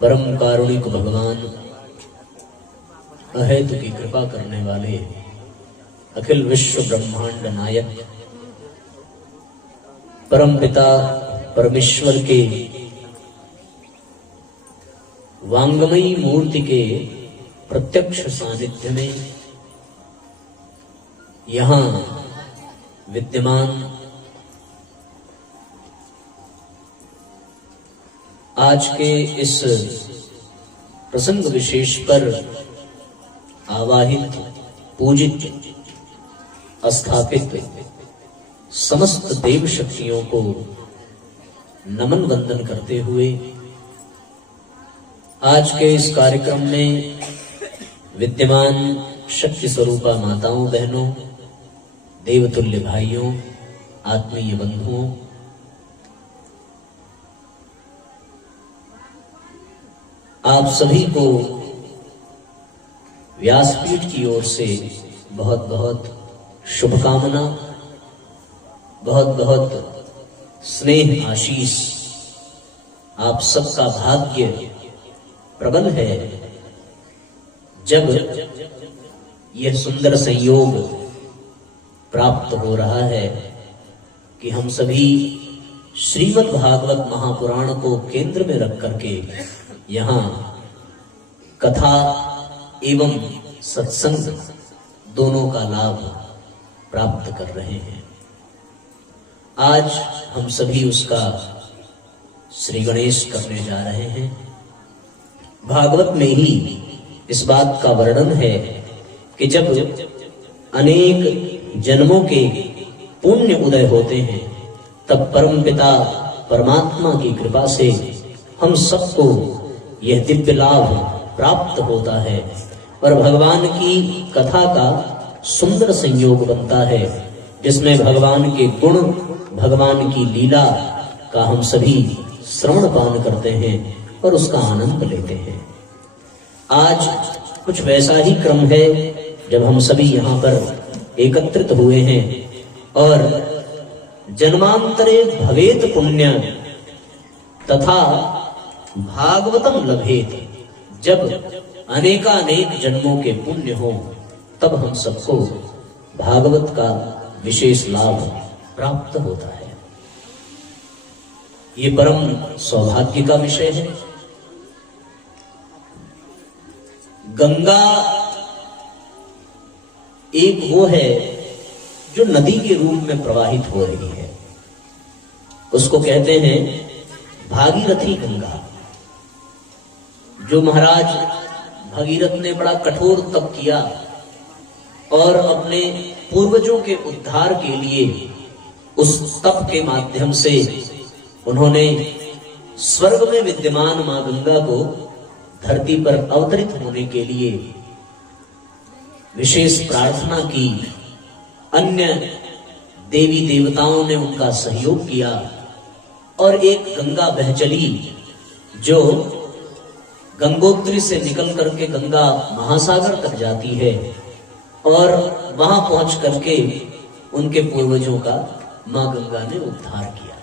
परम कारुणिक भगवान, अहेतु की कृपा करने वाले, अखिल विश्व ब्रह्मांड नायक, परम पिता परमेश्वर के वांगमयी मूर्ति के प्रत्यक्ष सानिध्य में यहाँ विद्यमान आज के इस प्रसंग विशेष पर आवाहित, पूजित, स्थापित समस्त देव शक्तियों को नमन वंदन करते हुए आज के इस कार्यक्रम में विद्यमान शक्ति स्वरूपा माताओं, बहनों, देवतुल्य भाइयों, आत्मीय बंधुओं, आप सभी को व्यासपीठ की ओर से बहुत बहुत शुभकामना, बहुत बहुत स्नेह आशीष। आप सबका भाग्य प्रबल है जब यह सुंदर संयोग प्राप्त हो रहा है कि हम सभी श्रीमद् भागवत महापुराण को केंद्र में रख करके यहाँ कथा एवं सत्संग दोनों का लाभ प्राप्त कर रहे हैं। आज हम सभी उसका श्री गणेश करने जा रहे हैं। भागवत में ही इस बात का वर्णन है कि जब अनेक जन्मों के पुण्य उदय होते हैं तब परम पिता परमात्मा की कृपा से हम सबको यह दिव्य लाभ प्राप्त होता है और भगवान की कथा का सुंदर संयोग बनता है जिसमें भगवान के गुण, भगवान की लीला का हम सभी श्रवण पान करते हैं और उसका आनंद लेते हैं। आज कुछ वैसा ही क्रम है जब हम सभी यहाँ पर एकत्रित हुए हैं और जन्मांतरे भवेत पुण्य तथा भागवतम लभेत, जब अनेकानेक जन्मों के पुण्य हो तब हम सबको भागवत का विशेष लाभ प्राप्त होता है। ये परम सौभाग्य का विषय है। गंगा एक वो है जो नदी के रूप में प्रवाहित हो रही है, उसको कहते हैं भागीरथी गंगा। जो महाराज भगीरथ ने बड़ा कठोर तप किया और अपने पूर्वजों के उद्धार के लिए उस तप के माध्यम से उन्होंने स्वर्ग में विद्यमान मां गंगा को धरती पर अवतरित होने के लिए विशेष प्रार्थना की। अन्य देवी देवताओं ने उनका सहयोग किया और एक गंगा बह चली जो गंगोत्री से निकल करके गंगा महासागर तक जाती है और वहां पहुंच करके उनके पूर्वजों का मां गंगा ने उद्धार किया।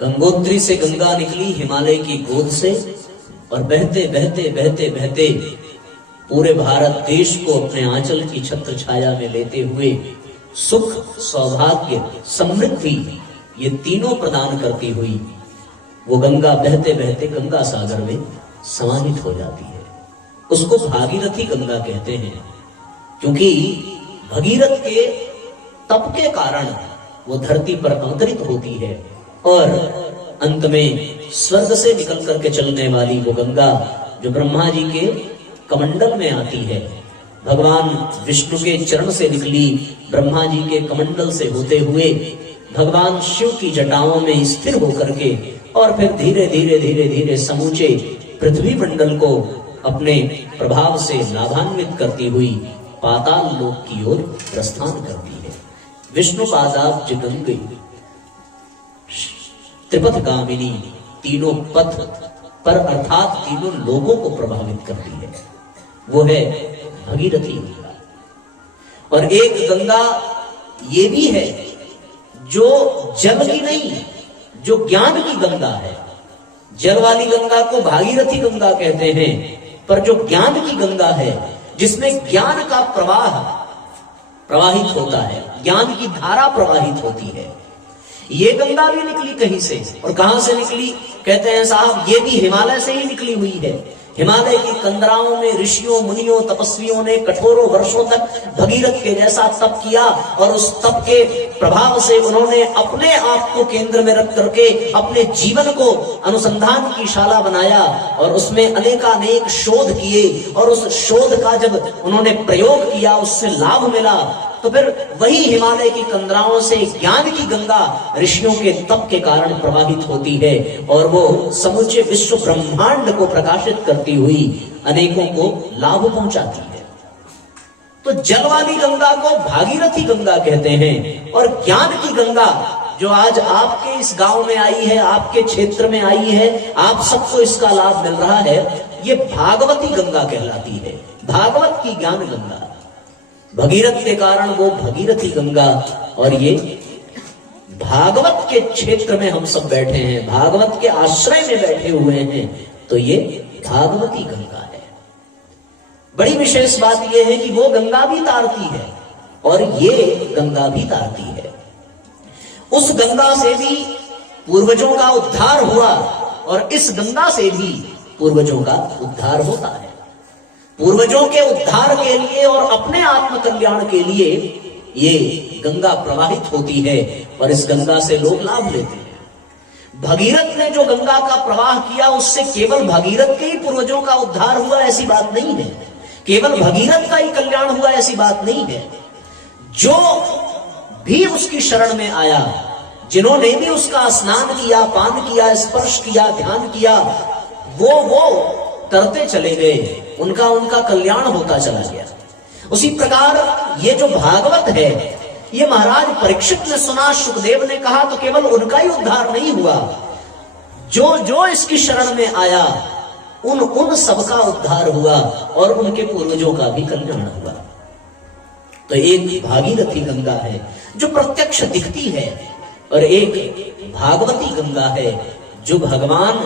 गंगोत्री से गंगा निकली हिमालय की गोद से और बहते बहते बहते बहते पूरे भारत देश को अपने आंचल की छत्र छाया में लेते हुए सुख, सौभाग्य, समृद्धि ये तीनों प्रदान करती हुई वो गंगा बहते बहते गंगा सागर में समाहित हो जाती है। उसको भागीरथी गंगा कहते हैं क्योंकि भगीरथ के तप के कारण वो धरती पर अवतरित होती है और अंत में स्वर्ग से निकल करके चलने वाली वो गंगा जो ब्रह्मा जी के कमंडल में आती है, भगवान विष्णु के चरण से निकली, ब्रह्मा जी के कमंडल से होते हुए भगवान शिव की जटाओं में स्थिर होकर के और फिर धीरे धीरे धीरे धीरे समूचे पृथ्वी मंडल को अपने प्रभाव से लाभान्वित करती हुई पाताल लोक की ओर प्रस्थान करती है। विष्णु पादाब्ज गंगे त्रिपथगामिनी, तीनों पथ पर अर्थात तीनों लोगों को प्रभावित करती है, वो है भगीरथी गंगा। और एक गंगा ये भी है जो जल की नहीं, जो ज्ञान की गंगा है। जल वाली गंगा को भागीरथी गंगा कहते हैं, पर जो ज्ञान की गंगा है, जिसमें ज्ञान का प्रवाह प्रवाहित होता है, ज्ञान की धारा प्रवाहित होती है, ये गंगा भी निकली कहीं से। और कहां से निकली? कहते हैं साहब ये भी हिमालय से ही निकली हुई है। हिमालय की कंदराओं में ऋषियों मुनियों तपस्वियों ने कठोरों वर्षों तक भगीरथ के जैसा तप किया, और उस तप के प्रभाव से उन्होंने अपने आप को केंद्र में रख करके अपने जीवन को अनुसंधान की शाला बनाया, और उसमें अनेकानेक शोध किए, और उस शोध का जब उन्होंने प्रयोग किया, उससे लाभ मिला, तो फिर वही हिमालय की कंदराओं से ज्ञान की गंगा ऋषियों के तप के कारण प्रवाहित होती है, और वो समूचे विश्व ब्रह्मांड को प्रकाशित करती हुई अनेकों को लाभ पहुंचाती है। तो जल वाली गंगा को भागीरथी गंगा कहते हैं, और ज्ञान की गंगा जो आज आपके इस गांव में आई है, आपके क्षेत्र में आई है, आप सबको इसका लाभ मिल रहा है, ये भागवती गंगा कहलाती है, भागवत की ज्ञान गंगा। भगीरथ के कारण वो भगीरथी गंगा, और ये भागवत के क्षेत्र में हम सब बैठे हैं, भागवत के आश्रय में बैठे हुए हैं, तो ये भागवती गंगा है। बड़ी विशेष बात यह है कि वो गंगा भी तारती है और ये गंगा भी तारती है। उस गंगा से भी पूर्वजों का उद्धार हुआ, और इस गंगा से भी पूर्वजों का उद्धार होता है। पूर्वजों के उद्धार के लिए और अपने आत्म कल्याण के लिए ये गंगा प्रवाहित होती है, और इस गंगा से लोग लाभ लेते हैं। भगीरथ ने जो गंगा का प्रवाह किया, उससे केवल भगीरथ के ही पूर्वजों का उद्धार हुआ ऐसी बात नहीं है, केवल भगीरथ का ही कल्याण हुआ ऐसी बात नहीं है। जो भी उसकी शरण में आया, जिन्होंने भी उसका स्नान किया, पान किया, स्पर्श किया, ध्यान किया, वो तरते चले गए, उनका कल्याण होता चला गया। उसी प्रकार ये जो भागवत है, ये महाराज परीक्षित ने सुना, शुकदेव ने कहा, तो केवल उनका ही उद्धार नहीं हुआ, जो इसकी शरण में आया उन सबका उद्धार हुआ, और उनके पूर्वजों का भी कल्याण हुआ। तो एक भागीरथी गंगा है जो प्रत्यक्ष दिखती है, और एक भागवती गंगा है जो भगवान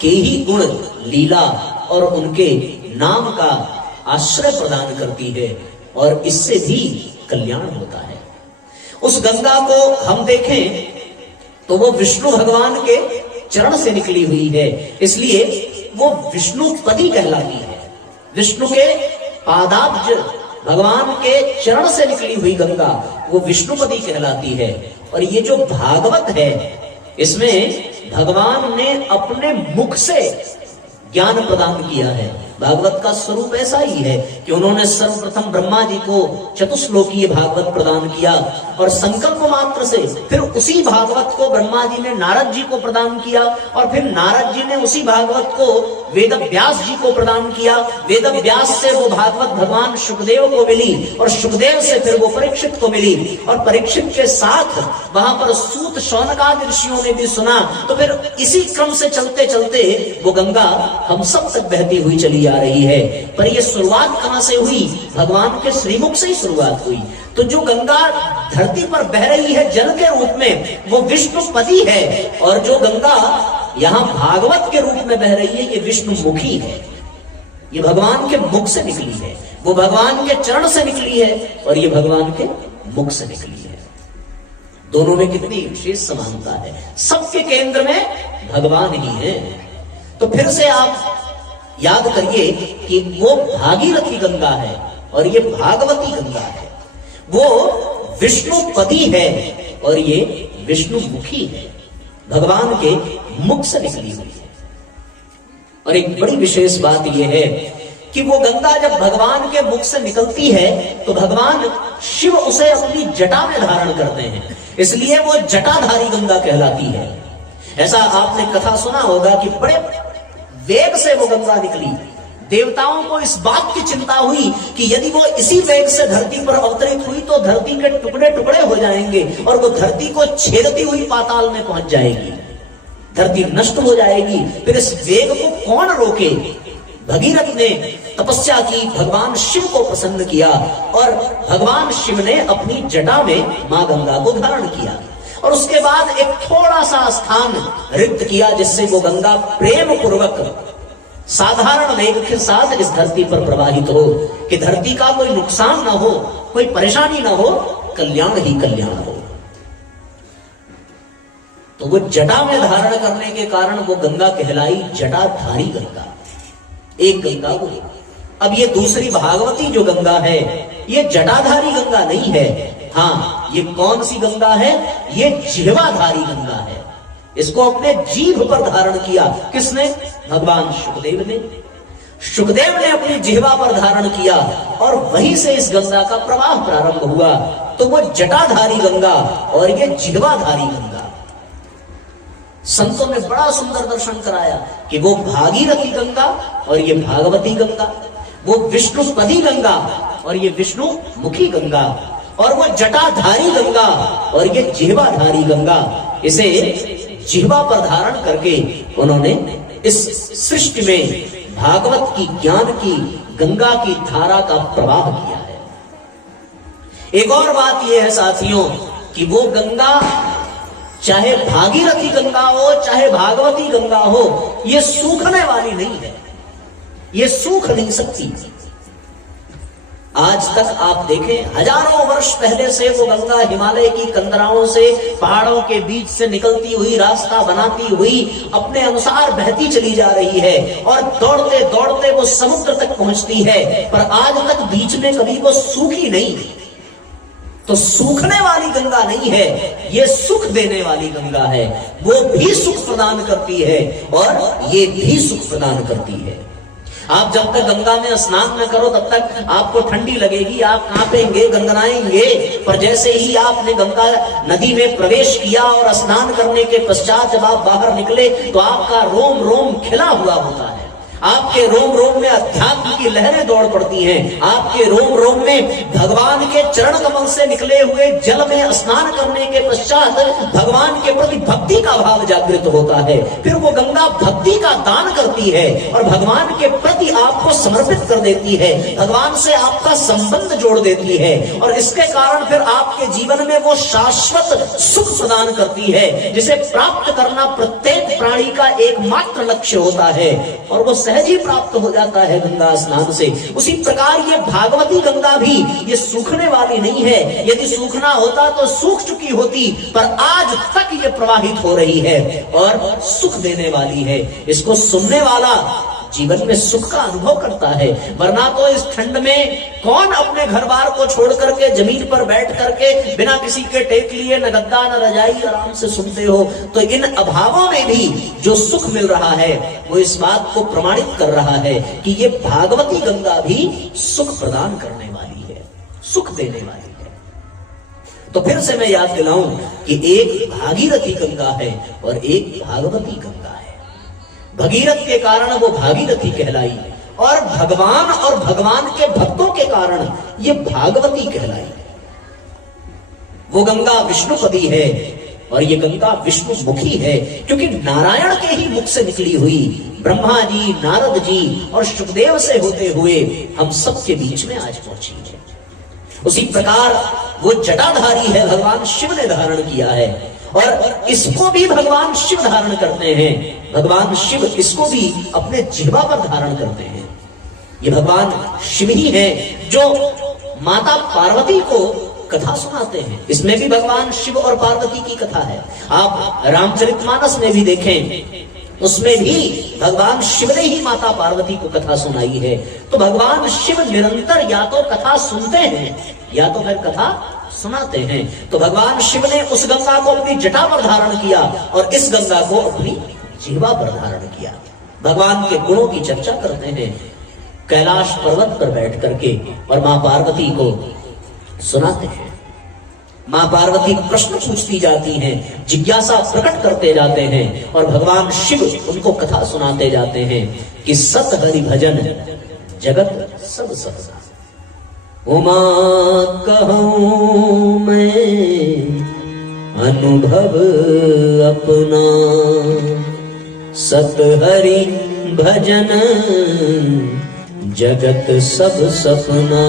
के ही गुण, लीला और उनके नाम का आश्रय प्रदान करती है, और इससे भी कल्याण होता है। उस गंगा को हम देखें तो वो विष्णु भगवान के चरण से निकली हुई है, इसलिए वो विष्णुपदी कहलाती है। विष्णु के पादाब्ज, भगवान के चरण से निकली हुई गंगा वो विष्णुपदी कहलाती है। और ये जो भागवत है, इसमें भगवान ने अपने मुख से ज्ञान प्रदान किया है। भागवत का स्वरूप ऐसा ही है कि उन्होंने सर्वप्रथम ब्रह्मा जी को चतुश्लोकीय भागवत प्रदान किया, और संकल्प मात्र से फिर उसी भागवत को ब्रह्मा जी ने नारद जी को प्रदान किया, और फिर नारद जी ने उसी भागवत को वेद व्यास जी को प्रदान किया। वेद व्यास से वो भागवत भगवान शुकदेव को मिली, और शुकदेव से फिर वो परीक्षित को मिली, और परीक्षित के साथ वहां पर सूत शौनकादि ऋषियों ने भी सुना। तो फिर इसी क्रम से चलते चलते वो गंगा हम सब तक बहती हुई चली आ रही है। पर ये शुरुआत कहां से हुई? भगवान के श्रीमुख से ही शुरुआत हुई। तो जो गंगा धरती पर बह रही है जल के रूप में, वो विष्णुपदी है, और जो गंगा यहां भागवत के रूप में बह रही है, ये विष्णुमुखी है। ये भगवान के मुख से निकली है, वो भगवान के चरण से निकली है, और ये भगवान के मुख से निकली है। दोनों में कितनी विशेष समानता है। सबके केंद्र में भगवान ही है। तो फिर से आप याद करिए कि वो भागीरथी गंगा है और ये भागवती गंगा है। वो विष्णुपदी है और ये विष्णुमुखी है, भगवान के मुख से निकली हुई है। और एक बड़ी विशेष बात यह है कि वो गंगा जब भगवान के मुख से निकलती है तो भगवान शिव उसे अपनी जटा में धारण करते हैं, इसलिए वो जटाधारी गंगा कहलाती है। ऐसा आपने कथा सुना होगा कि बड़े वेग से वो गंगा निकली। देवताओं को इस बात की चिंता हुई कि यदि वो इसी वेग से धरती पर अवतरित हुई तो धरती के टुकड़े टुकड़े हो जाएंगे और वो धरती को छेदती हुई पाताल में पहुंच जाएगी, धरती नष्ट हो जाएगी। फिर इस वेग को कौन रोके? भगीरथ ने तपस्या की, भगवान शिव को प्रसन्न किया और भगवान शिव ने अपनी जटा में मां गंगा को धारण किया। और उसके बाद एक थोड़ा सा स्थान रिक्त किया जिससे वो गंगा प्रेम पूर्वक साधारण वेग के साथ इस धरती पर प्रवाहित हो, कि धरती का कोई नुकसान ना हो, कोई परेशानी ना हो, कल्याण ही कल्याण हो। तो वो जटा में धारण करने के कारण वो गंगा कहलाई जटाधारी गंगा, एक गंगा वो। अब ये दूसरी भागवती जो गंगा है ये जटाधारी गंगा नहीं है। हाँ, ये कौन सी गंगा है? ये जिह्वाधारी गंगा है। इसको अपने जीभ पर धारण किया। किसने? भगवान शुकदेव ने। शुकदेव ने अपनी जिह्वा पर धारण किया और वहीं से इस गंगा का प्रवाह प्रारंभ हुआ। तो वो जटाधारी गंगा और ये जिह्वाधारी गंगा। संतों ने बड़ा सुंदर दर्शन कराया कि वो भागीरथी गंगा और ये भागवती गंगा, वो विष्णुपदी गंगा और ये विष्णु मुखी गंगा, और वो जटाधारी गंगा और ये जिह्वाधारी गंगा। इसे जिह्वा पर धारण करके उन्होंने इस सृष्टि में भागवत की, ज्ञान की, गंगा की धारा का प्रवाह किया है। एक और बात यह है साथियों कि वो गंगा चाहे भागीरथी गंगा हो चाहे भागवती गंगा हो, ये सूखने वाली नहीं है, ये सूख नहीं सकती। आज तक आप देखें, हजारों वर्ष पहले से वो गंगा हिमालय की कंदराओं से, पहाड़ों के बीच से निकलती हुई, रास्ता बनाती हुई अपने अनुसार बहती चली जा रही है और दौड़ते दौड़ते वो समुद्र तक पहुंचती है, पर आज तक बीच में कभी वो सूखी नहीं। तो सूखने वाली गंगा नहीं है, ये सुख देने वाली गंगा है। वो भी सुख प्रदान करती है और ये भी सुख प्रदान करती है। आप जब तक गंगा में स्नान न करो तब तक आपको ठंडी लगेगी, आप कांपेंगे, गंगनाएंगे, पर जैसे ही आपने गंगा नदी में प्रवेश किया और स्नान करने के पश्चात जब आप बाहर निकले तो आपका रोम रोम खिला हुआ होता है। आपके रोम रोम में अध्यात्म की लहरें दौड़ पड़ती हैं। आपके रोम रोम में भगवान के चरण कमल से निकले हुए जल में स्नान करने के पश्चात भगवान के प्रति भक्ति का भाव जागृत होता है। फिर वो गंगा भक्ति का दान करती है और भगवान के प्रति आपको समर्पित कर देती है, भगवान से आपका संबंध जोड़ देती है, और इसके कारण फिर आपके जीवन में वो शाश्वत सुख प्रदान करती है, जिसे प्राप्त करना प्रत्येक प्राणी का एकमात्र लक्ष्य होता है, और वो सहज ही प्राप्त हो जाता है गंगा स्नान से। उसी प्रकार ये भागवती गंगा भी ये सूखने वाली नहीं है। यदि सूखना होता तो सूख चुकी होती, पर आज तक ये प्रवाहित हो रही है और सुख देने वाली है। इसको सुनने वाला जीवन में सुख का अनुभव करता है, वरना तो इस ठंड में कौन अपने घर बार को छोड़ करके जमीन पर बैठ करके बिना किसी के टेक लिए, न गद्दा न रजाई, आराम से सुनते हो। तो इन अभावों में भी जो सुख मिल रहा है वो इस बात को प्रमाणित कर रहा है कि ये भागवती गंगा भी सुख प्रदान करने वाली है, सुख देने वाली है। तो फिर से मैं याद दिलाऊं कि एक भागीरथी गंगा है और एक भागवती गंगा है। भगीरथ के कारण वो भागीरथी कहलाई और भगवान और भगवान के भक्तों के कारण ये भागवती कहलाई। वो गंगा विष्णुपदी है और ये गंगा विष्णु मुखी है, क्योंकि नारायण के ही मुख से निकली हुई ब्रह्मा जी, नारद जी और शुकदेव से होते हुए हम सबके बीच में आज पहुंची है। उसी प्रकार वो जटाधारी है, भगवान शिव ने धारण किया है, और इसको भी भगवान शिव धारण करते हैं। भगवान शिव इसको भी अपने जिह्वा पर धारण करते हैं। ये भगवान शिव ही हैं जो माता पार्वती को कथा सुनाते हैं। इसमें भी भगवान शिव और पार्वती की कथा है। आप रामचरितमानस में भी देखें, उसमें भी भगवान शिव ने ही माता पार्वती को कथा सुनाई है। तो भगवान शिव निरंतर या तो कथा सुनते हैं या तो फिर कथा सुनाते हैं। तो भगवान शिव ने उस गंगा को अपनी जटा पर धारण किया और इस गंगा को अपनी जिह्वा पर धारण किया। भगवान के गुणों की चर्चा करते हैं कैलाश पर्वत पर बैठ करके और मां पार्वती को सुनाते हैं। मां पार्वती प्रश्न पूछती जाती हैं, जिज्ञासा प्रकट करते जाते हैं और भगवान शिव उनको कथा सुनाते जाते हैं कि सत हरि भजन जगत सब सत्सा। उमा कहूं मैं अनुभव अपना, सत हरि भजन जगत सब सपना।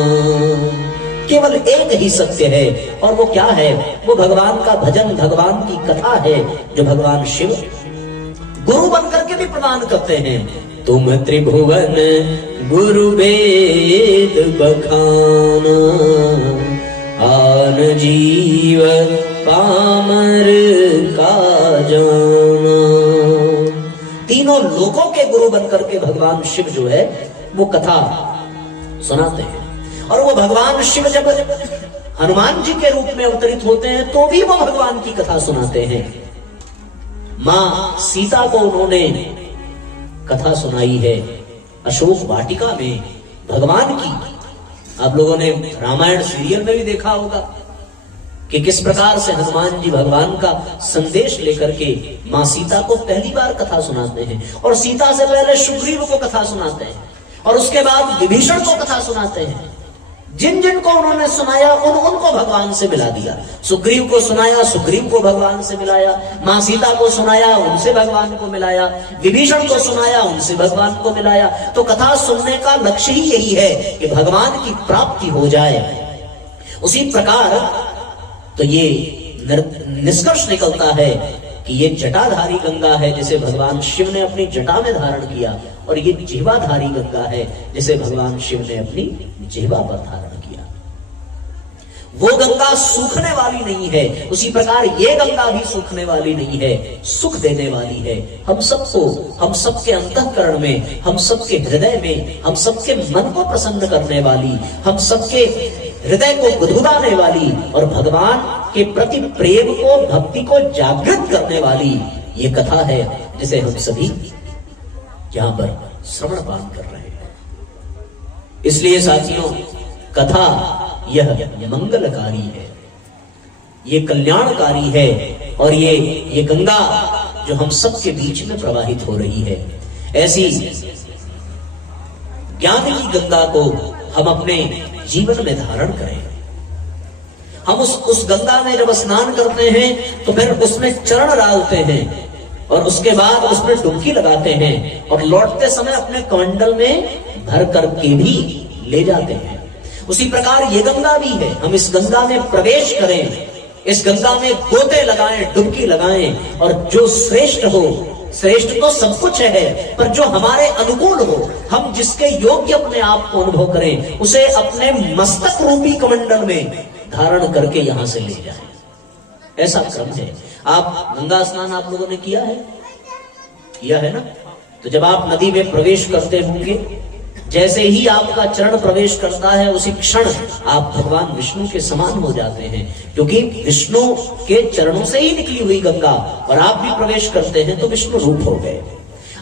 केवल एक ही सत्य है, और वो क्या है? वो भगवान का भजन, भगवान की कथा है, जो भगवान शिव गुरु बनकर के भी प्रदान करते हैं। तुम त्रिभुवन गुरु वेद बखाना, आन जीव पामर का जाना। तीनों लोगों के गुरु बनकर के भगवान शिव जो है वो कथा सुनाते हैं। और वो भगवान शिव जब हनुमान जी के रूप में अवतरित होते हैं तो भी वो भगवान की कथा सुनाते हैं। मां सीता को उन्होंने कथा सुनाई है अशोक वाटिका में भगवान की। आप लोगों ने रामायण सीरियल में भी देखा होगा कि किस प्रकार से हनुमान जी भगवान का संदेश लेकर के मां सीता को पहली बार कथा सुनाते हैं, और सीता से पहले सुग्रीव को कथा सुनाते हैं, और उसके बाद विभीषण को कथा सुनाते हैं। जिन जिन को उन्होंने सुनाया उनको भगवान से मिला दिया। सुग्रीव को सुनाया, सुग्रीव को भगवान से मिलाया। मां सीता को सुनाया, उनसे भगवान को मिलाया। विभीषण को सुनाया, उनसे भगवान को मिलाया। तो कथा सुनने का लक्ष्य ही यही है कि भगवान की प्राप्ति हो जाए। उसी प्रकार तो ये निष्कर्ष निकलता है कि ये जटाधारी गंगा है जिसे भगवान शिव ने अपनी जटा में धारण किया, और ये जिह्वाधारी गंगा है जिसे भगवान शिव ने अपनी जिह्वा पर धारण किया। वो गंगा सूखने वाली नहीं है, उसी प्रकार ये गंगा भी सूखने वाली नहीं है, सुख देने वाली है। हम सबको, हम सबके अंतःकरण में, हम सबके हृदय में, हम सबके मन को प्रसन्न करने वाली, हम सबके हृदय को गुदगुदाने वाली और भगवान के प्रति प्रेम को, भक्ति को जागृत करने वाली ये कथा है जिसे हम सभी यहां पर श्रवण पान कर रहे हैं। इसलिए साथियों, कथा यह मंगलकारी है, ये कल्याणकारी है, और ये गंगा जो हम सबके बीच में प्रवाहित हो रही है, ऐसी ज्ञान की गंगा को हम अपने जीवन में धारण करें। हम उस गंगा में जब स्नान करते हैं तो फिर उसमें चरण डालते हैं, और उसके बाद उसमें डुबकी लगाते हैं, और लौटते समय अपने कमंडल में भर करके भी ले जाते हैं। उसी प्रकार ये गंगा भी है। हम इस गंगा में प्रवेश करें, इस गंगा में गोते लगाएं, डुबकी लगाएं, और जो श्रेष्ठ हो, श्रेष्ठ तो सब कुछ है, पर जो हमारे अनुकूल हो, हम जिसके योग्य अपने आप को अनुभव करें, उसे अपने मस्तक रूपी कमंडल में धारण करके यहां से ले जाएं। ऐसा क्रम है। आप गंगा स्नान आप लोगों ने किया है ना? तो जब आप नदी में प्रवेश करते होंगे, जैसे ही आपका चरण प्रवेश करता है उसी क्षण आप भगवान विष्णु के समान हो जाते हैं, क्योंकि विष्णु के चरणों से ही निकली हुई गंगा, और आप भी प्रवेश करते हैं तो विष्णु रूप हो गए।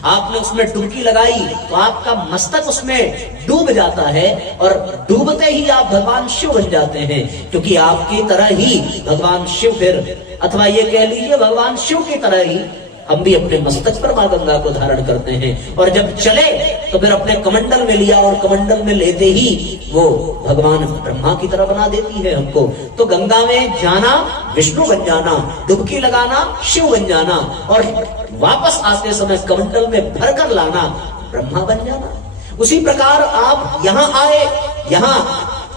आपने उसमें डुबकी लगाई तो आपका मस्तक उसमें डूब जाता है, और डूबते ही आप भगवान शिव बन जाते हैं, क्योंकि आपकी तरह ही भगवान शिव, फिर अथवा ये कह लीजिए भगवान शिव की तरह ही हम भी अपने मस्तक पर मां गंगा को धारण करते हैं। और जब चले तो फिर अपने कमंडल में लिया, और कमंडल में लेते ही वो भगवान ब्रह्मा की तरह बना देती है हमको। तो गंगा में जाना विष्णु बन जाना, डुबकी लगाना शिव बन जाना, और वापस आते समय कमंडल में भर कर लाना ब्रह्मा बन जाना। उसी प्रकार आप यहाँ आए, यहाँ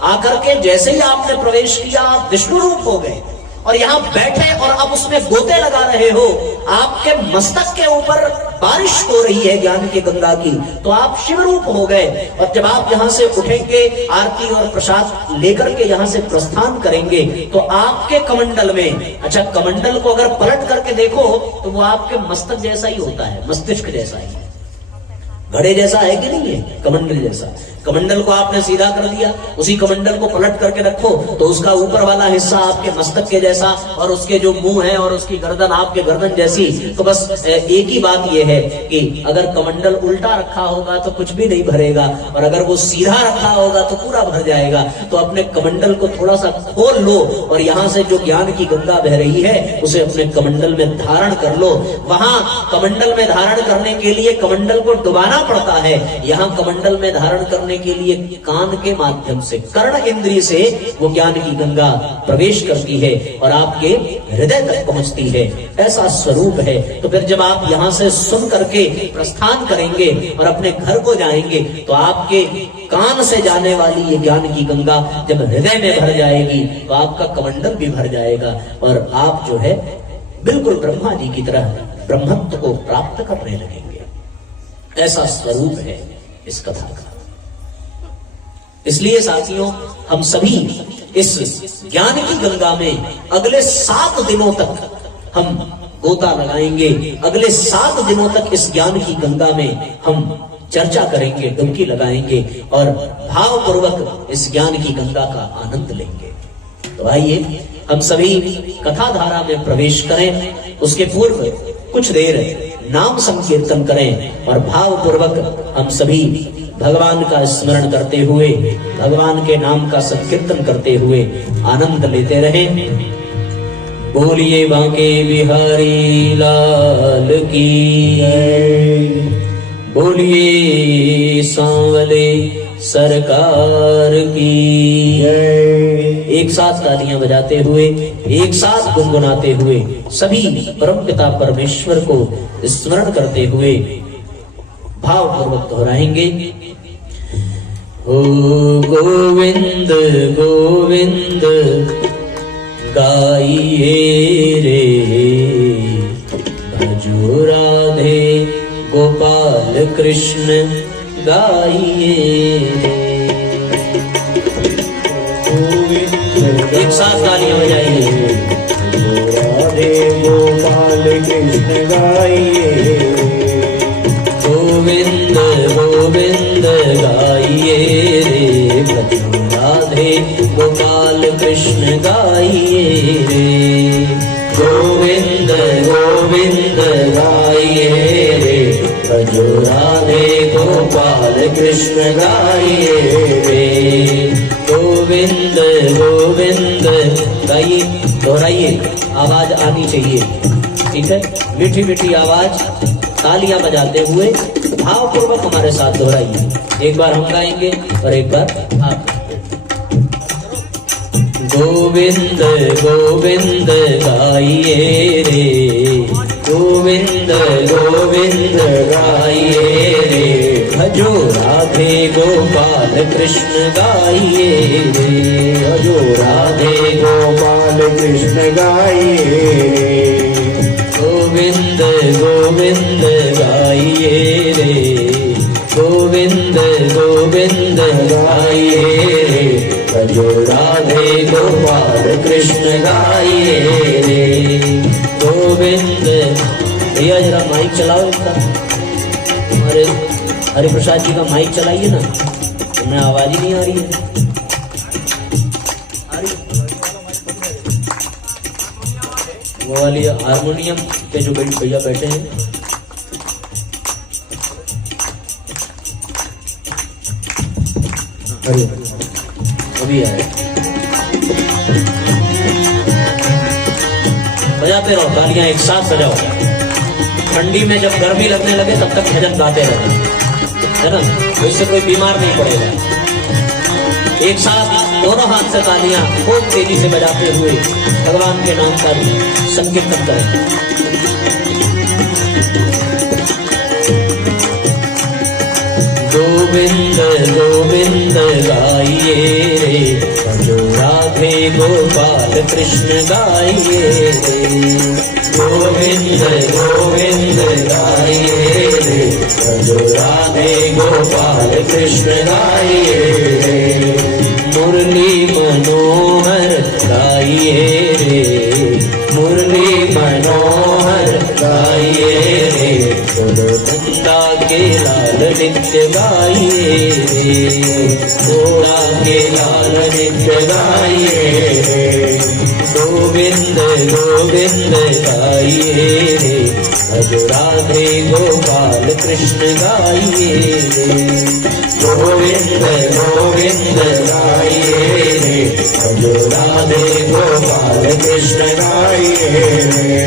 आकर के जैसे ही आपने प्रवेश किया आप विष्णु रूप हो गए, और यहां बैठे और अब उसमें गोते लगा रहे हो, आपके मस्तक के ऊपर बारिश हो रही है ज्ञान की गंगा की, तो आप शिव रूप हो गए। और जब आप यहां से उठेंगे, आरती और प्रसाद लेकर के यहां से प्रस्थान करेंगे, तो आपके कमंडल में, अच्छा कमंडल को अगर पलट करके देखो तो वो आपके मस्तक जैसा ही होता है, मस्तिष्क जैसा ही, घड़े जैसा है कि नहीं है, कमंडल जैसा। कमंडल को आपने सीधा कर दिया, उसी कमंडल को पलट करके रखो तो उसका ऊपर वाला हिस्सा आपके मस्तक के जैसा, और उसके जो मुंह है और उसकी गर्दन आपके गर्दन जैसी। तो बस एक ही बात यह है कि अगर कमंडल उल्टा रखा होगा तो कुछ भी नहीं भरेगा, और अगर वो सीधा रखा होगा तो पूरा भर जाएगा। तो अपने कमंडल को थोड़ा सा खोल लो, और यहाँ से जो ज्ञान की गंगा बह रही है उसे अपने कमंडल में धारण कर लो। वहां कमंडल में धारण करने के लिए कमंडल को डुबाना करना पड़ता है। यहाँ कमंडल में धारण करने के लिए कान के माध्यम से, कर्ण इंद्रिय से वो ज्ञान की गंगा प्रवेश करती है और आपके हृदय तक पहुंचती है। ऐसा स्वरूप है। तो फिर जब आप यहाँ से सुन करके प्रस्थान करेंगे और अपने घर को जाएंगे तो आपके कान से जाने वाली ये ज्ञान की गंगा जब हृदय में भर जाएगी तो आपका कमंडल भी भर जाएगा और आप जो है बिल्कुल ब्रह्मा जी की तरह ब्रह्मत्व को प्राप्त करने लगेंगे। ऐसा स्वरूप है इस कथा का। इसलिए साथियों, हम सभी इस ज्ञान की गंगा में अगले 7 दिनों तक हम गोता लगाएंगे। अगले 7 दिनों तक इस ज्ञान की गंगा में हम चर्चा करेंगे, डुबकी लगाएंगे और भावपूर्वक इस ज्ञान की गंगा का आनंद लेंगे। तो आइए हम सभी कथा धारा में प्रवेश करें। उसके पूर्व कुछ देर नाम संकीर्तन करें और भावपूर्वक हम सभी भगवान का स्मरण करते हुए, भगवान के नाम का संकीर्तन करते हुए आनंद लेते रहें। बोलिए बांके बिहारी लाल की, बोलिए सांवले सरकार की। एक साथ तालियां बजाते हुए, एक साथ गुनगुनाते हुए सभी परमपिता परमेश्वर को स्मरण करते हुए भावपूर्वक दोहराएंगे। ओ गोविंद गोविंद गाइए रे, भजो राधे गोपाल कृष्ण गाइए रे। एक साथ तालियां बजाइए। राधे गोपाल कृष्ण गाइए, गोविंद गोविंद गाइए रे, भजो राधे गोपाल कृष्ण गाइए रे। गोविंद गोविंद गाइए रे, भजो राधे गोपाल कृष्ण गाइए रे। गोविंद गोविंद गाइए, दोहराइए, आवाज आनी चाहिए, ठीक है? मीठी मीठी आवाज, तालियां बजाते हुए भावपूर्वक हमारे साथ दोहराइए। एक बार हम गाएंगे और एक बार आप। गोविंद गोविंद गाइए रे, गोविंद गोविंद गाइए रे, भजो राधे गोपाल कृष्ण गाइए रे, भजो राधे गोपाल कृष्ण गाइए रे। गोविंद गोविंद गाइए रे, गोविंद गोविंद गाइए रे, भजो राधे गोपाल कृष्ण गाइए रे। गोविंद, भैया जरा माइक चलाओ इसका, हमारे हरिप्रसाद जी का माइक चलाइए ना, हमें आवाज ही नहीं आ रही है। वो वाली हारमोनियम के जो भैया बैठे हैं, अभी आए, बजाते रहो, तालियां एक साथ बजाओ। ठंडी में जब गर्मी लगने लगे तब तक भजन गाते रहे, है ना? तो इससे कोई बीमार नहीं पड़ेगा। एक साथ दोनों हाथ से तालियां खूब तेजी से बजाते हुए भगवान के नाम का संकीर्तन करें। गोविंद गोविंद गाइए रे, भजो राधे गोपाल कृष्ण गाइए रे। गोविंद गोविंद गाइए रे, भजो राधे गोपाल कृष्ण गाइए रे। मुरली मनोहर गाइए रे, मुरली मनोहर गाइए रे, नंदा के लाल नित्य गाइए रे, घोड़ा के लाल नित्य गाइए रे। गोविंद गोविंद गाइए रे, भजो राधे गोपाल कृष्ण गाइए रे। गोविंद गोविंद गाइए रे, भजो राधे गोपाल कृष्ण गाइए रे।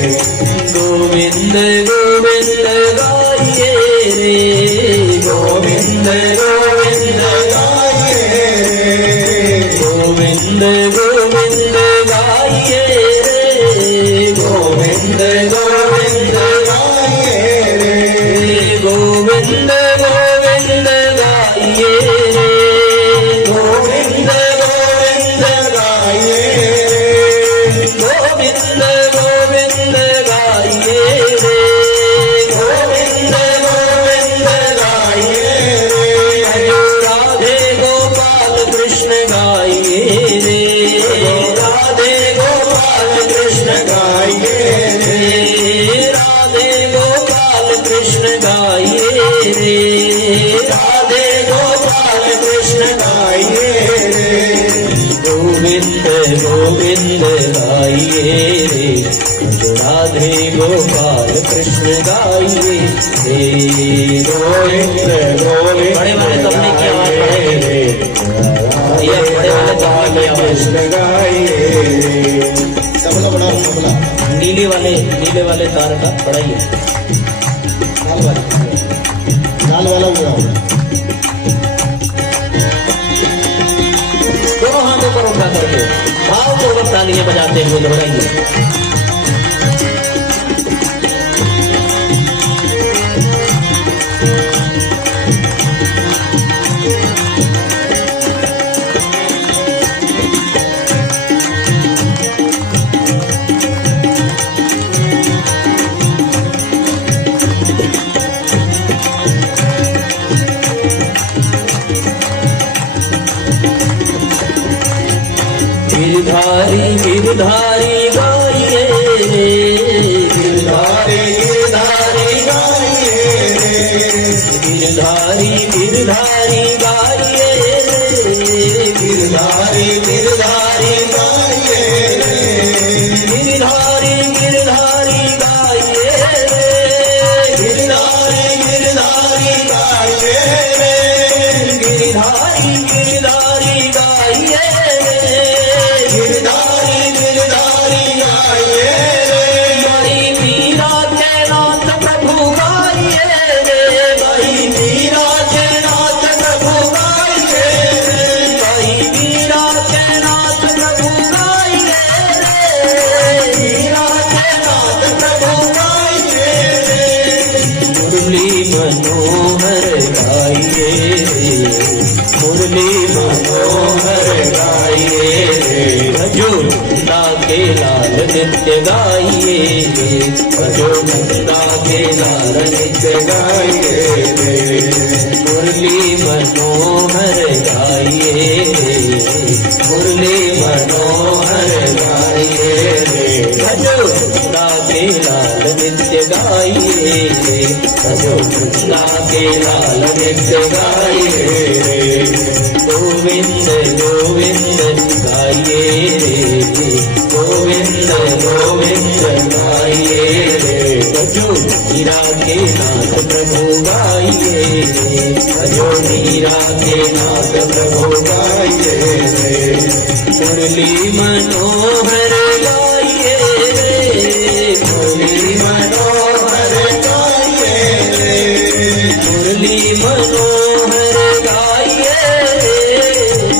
गोविंद गोविंद गाइए रे, कृष्ण गाइए रे, राधे गोपाल कृष्ण गाइए रे, गोविंद गोविंद गाइए रे, राधे गोपाल कृष्ण गाइए रे। गोविंद गोविंद बड़े वाले तबले की आवाज बढ़ाइए रे, ये बड़े वाले तबले की आवाज। कृष्ण गाइए रे। तबला बढ़ाओ, तबला नीले वाले तार का बढ़ाइए। लाल वाला भी बढ़ाओ। दोनों हाथों पर उठा करके भावपूर्वक तालियां बजाते हुए दोहराइए। गिरधारी गिरधारी गाइए रे, गिरधारी गिरधारी गाइए रे, गिरधारी गिरधारी गाइए रे, गिरधारी गिरधारी गाइए रे, गिरधारी गिरधारी गाइए रे, गिरधारी गिरधारी गाइए रे, गिरधारी गिरधारी गाइए रे, गिरधारी गिरधारी गाइए रे, भाई मीरा के नाथ प्रभु गाइए रे, भाई मीरा के नाथ प्रभु गाइए रे, भाई मीरा के नाथ प्रभु गाइए रे, मीरा के नाथ प्रभु गाइए रे, मुरली मनोहर गाइए रे, मुरली मनोहर गाइए रे, भजो नंदा के लाल नित्य गाइए रे, भजो नंदा के लाल नित्य गाइए रे, मुरली मनोहर गाइए रे, मुरली मनोहर गाइए रे, भजो नंदा के लाल नित्य गाइए रे, भजो नंदा के लाल नित्य गाइए रे, गोविंद गोविंद गाइए रे, गोविंद गोविंद गाइए रे, भजो मीरा के नाथ प्रभु गाइए रे, भजो मीरा के नाथ प्रभु गाइए रे, मुरली मनोहर गाइए रे, मुरली मनोहर गाइए रे, मुरली मनोहर गाइए रे,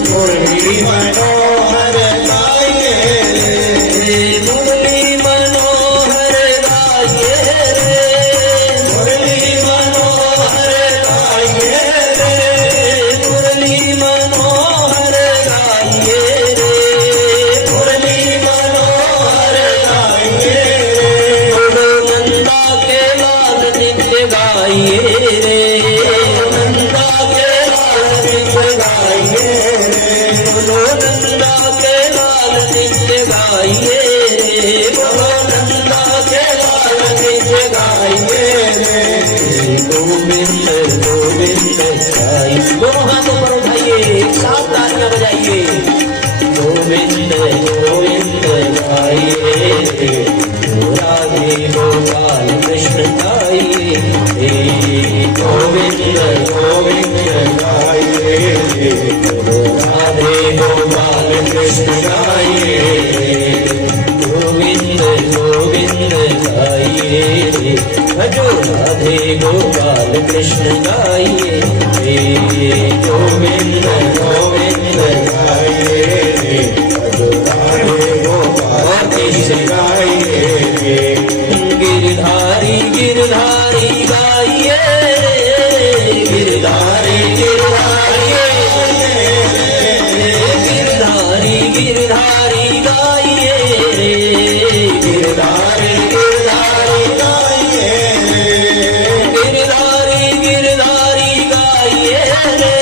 मुरली मनोहर गाइए रे, मुरली मनोहर गाइए रे, मुरली मनोहर गाइए रे, मुरली मनोहर गाइए रे, मुरली मनोहर गाइए रे, बोलो नंदा के लाल नित्य गाइए रे, नंदा के लाल नित्य गाइए रे, बोलो नंदा के लाल नित्य गाइए रे, बोलो नंदा के लाल नित्य गाइए रे, गोविंद गोविंद गाइए। दोनों हाथों पर उठाइए, एक साथ तालियां बजाइए। गोविंद गोविंद गाइए रे, राधे गोपाल कृष्ण गाइए रे, गोविंद गोविंद गाइए रे, राधे गोपाल कृष्ण गाइए रे, गोविंद गोविंद गाइए रे, भजो राधे गोपाल कृष्ण गाइए रे, गोविंद गोविंद गाइए रे, भजो राधे गोपाल कृष्ण गाइए रे, गिरधारी गिरधारी गाइए रे, गिरधारी गिरधारी गिरधारी गिरधारी गाइए रे, गिरधारी गिरधारी गाइए रे, गिरधारी गिरधारी गाइए रे,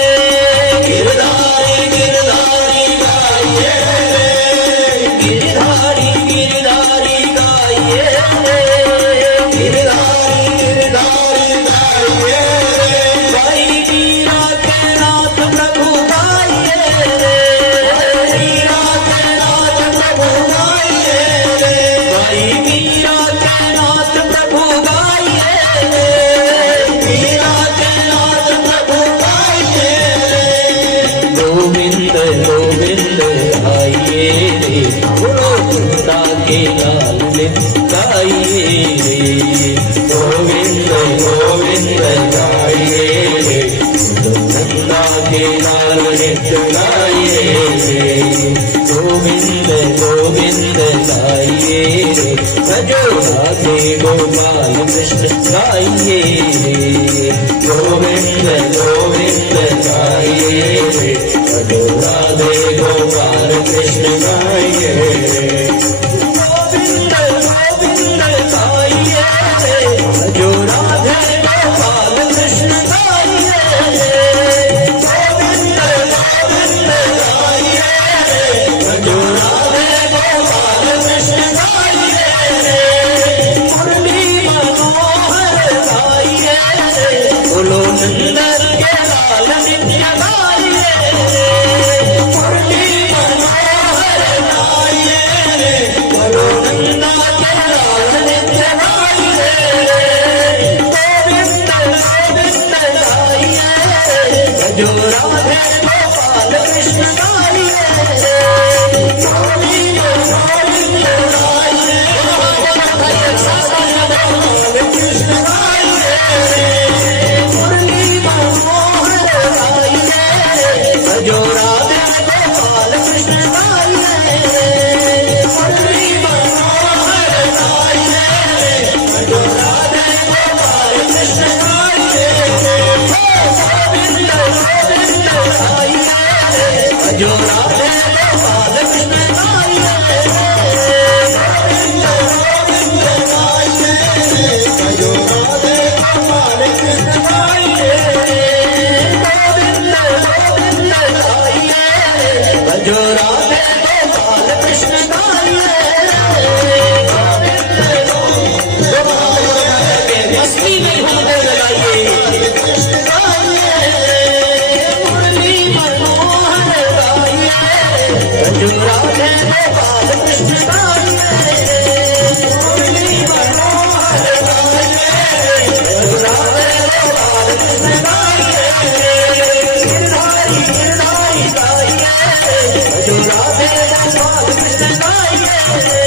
गाइए रे, नंदा के लाल नित्य गाइए रे, गोविंद गोविंद गाइए रे, भजो राधे गोपाल कृष्ण गाइए रे, गोविंद गोविंद गाइए रे, भजो राधे गोपाल कृष्ण गाइए रे, गोविंद गोविंद गाइए रे, भजो राधे गोपाल कृष्ण गाइए रे, गोविंद गोविंद गाइए रे, भजो राधे गोपाल कृष्ण गाइए रे, मुरली मनोहर गाइए रे, बोलो नंदन के लाल नित्य गाइए रे, मुरली मनोहर गाइए रे, बोलो नंदन के लाल नित्य गाइए रे, गोविंद गोविंद गाइए रे, भजो राधे गोपाल कृष्ण गाइए रे, गोविंद गोविंद गाइए रे, कृष्ण गाइए रे, मुरली मनोहर गाइए रे, भजो राधे गोपाल कृष्ण गाइए रे, मुरली मनोहर गाइए रे, भजो राधे गोपाल कृष्ण गाइए रे, गोविंद गोविंद गाइए रे, भजो राधे गोपाल कृष्ण गाइए रे, गोविंद गोविंद गाइए रे, भजो राधे गोपाल कृष्ण गाइए रे, गोविंद गोविंद गाइए रे, भजो राधे गोपाल कृष्ण गाइए रे, गोविंद गोविंद मस्ती में होने लगाइए कृष्ण गाइए रे, मुरली मनोहर गाइए रे, भजो राधे गोपाल कृष्ण गाइए रे, मुरली मनोहर गाइए रे, भजो राधे गोपाल कृष्ण गाइए रे, गिरधारी गिरधारी गाइए रे, भजो राधे गोपाल कृष्ण गाइए रे,